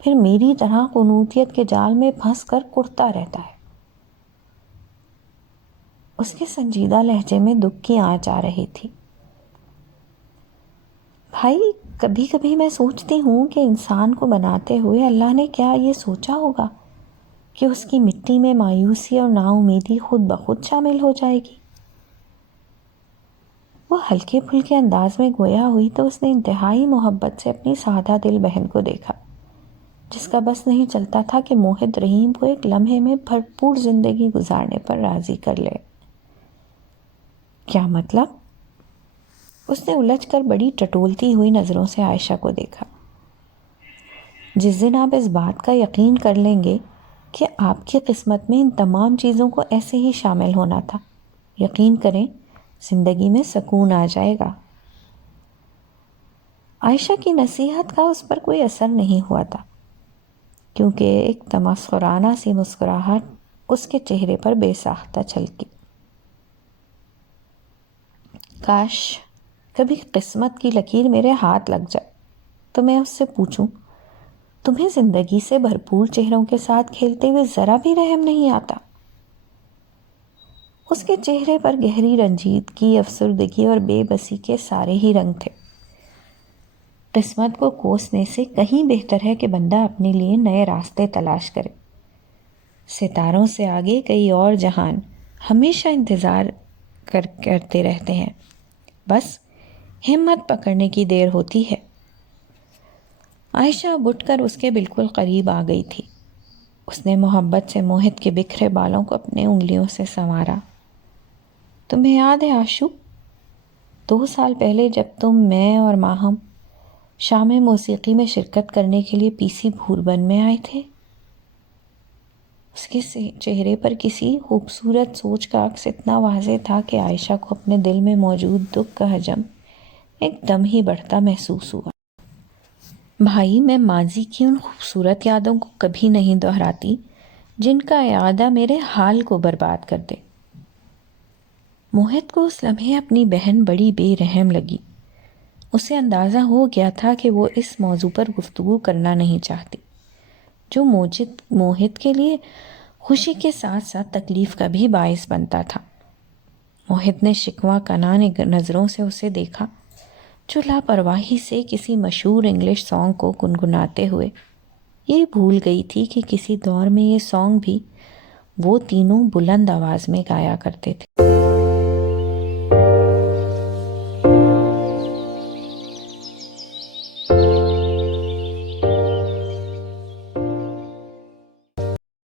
پھر میری طرح قنوطیت کے جال میں پھنس کر کڑتا رہتا ہے۔ اس کے سنجیدہ لہجے میں دکھ کی آنچ آ رہی تھی۔ بھائی، کبھی کبھی میں سوچتی ہوں کہ انسان کو بناتے ہوئے اللہ نے کیا یہ سوچا ہوگا کہ اس کی مٹی میں مایوسی اور نا امیدی خود بخود شامل ہو جائے گی۔ وہ ہلکے پھلکے انداز میں گویا ہوئی تو اس نے انتہائی محبت سے اپنی سادہ دل بہن کو دیکھا، جس کا بس نہیں چلتا تھا کہ موہد رحیم کو ایک لمحے میں بھرپور زندگی گزارنے پر راضی کر لے۔ کیا مطلب؟ اس نے الجھ کر بڑی ٹٹولتی ہوئی نظروں سے عائشہ کو دیکھا۔ جس دن آپ اس بات کا یقین کر لیں گے کہ آپ کی قسمت میں ان تمام چیزوں کو ایسے ہی شامل ہونا تھا، یقین کریں زندگی میں سکون آ جائے گا۔ عائشہ کی نصیحت کا اس پر کوئی اثر نہیں ہوا تھا، کیونکہ ایک تمسخرانہ سی مسکراہٹ اس کے چہرے پر بے ساختہ چھلکی۔ کاش کبھی قسمت کی لکیر میرے ہاتھ لگ جائے تو میں اس سے پوچھوں، تمہیں زندگی سے بھرپور چہروں کے ساتھ کھیلتے ہوئے ذرا بھی رحم نہیں آتا؟ اس کے چہرے پر گہری رنجیدگی، افسردگی اور بے بسی کے سارے ہی رنگ تھے۔ قسمت کو کوسنے سے کہیں بہتر ہے کہ بندہ اپنے لیے نئے راستے تلاش کرے۔ ستاروں سے آگے کئی اور جہان ہمیشہ انتظار کرتے رہتے ہیں، بس ہمت پکڑنے کی دیر ہوتی ہے۔ عائشہ اب اٹھ کر اس کے بالکل قریب آ گئی تھی۔ اس نے محبت سے موہد کے بکھرے بالوں کو اپنے انگلیوں سے سنوارا۔ تمہیں یاد ہے آشو، 2 سال پہلے جب تم، میں اور ماہم شام موسیقی میں شرکت کرنے کے لیے PC بھوربن میں آئے تھے؟ اس کے چہرے پر کسی خوبصورت سوچ کا عکس اتنا واضح تھا کہ عائشہ کو اپنے دل میں موجود دکھ کا حجم ایک دم ہی بڑھتا محسوس ہوا۔ بھائی، میں ماضی کی ان خوبصورت یادوں کو کبھی نہیں دہراتی جن کا اعادہ میرے حال کو برباد کر دے۔ موہد کو اس لمحے اپنی بہن بڑی بے رحم لگی۔ اسے اندازہ ہو گیا تھا کہ وہ اس موضوع پر گفتگو کرنا نہیں چاہتی، جو موہد کے لیے خوشی کے ساتھ ساتھ تکلیف کا بھی باعث بنتا تھا۔ موہد نے شکوہ کنان نظروں سے اسے دیکھا، جو لاپرواہی سے کسی مشہور انگلش سانگ کو گنگناتے ہوئے یہ بھول گئی تھی کہ کسی دور میں یہ سانگ بھی وہ تینوں بلند آواز میں گایا کرتے تھے۔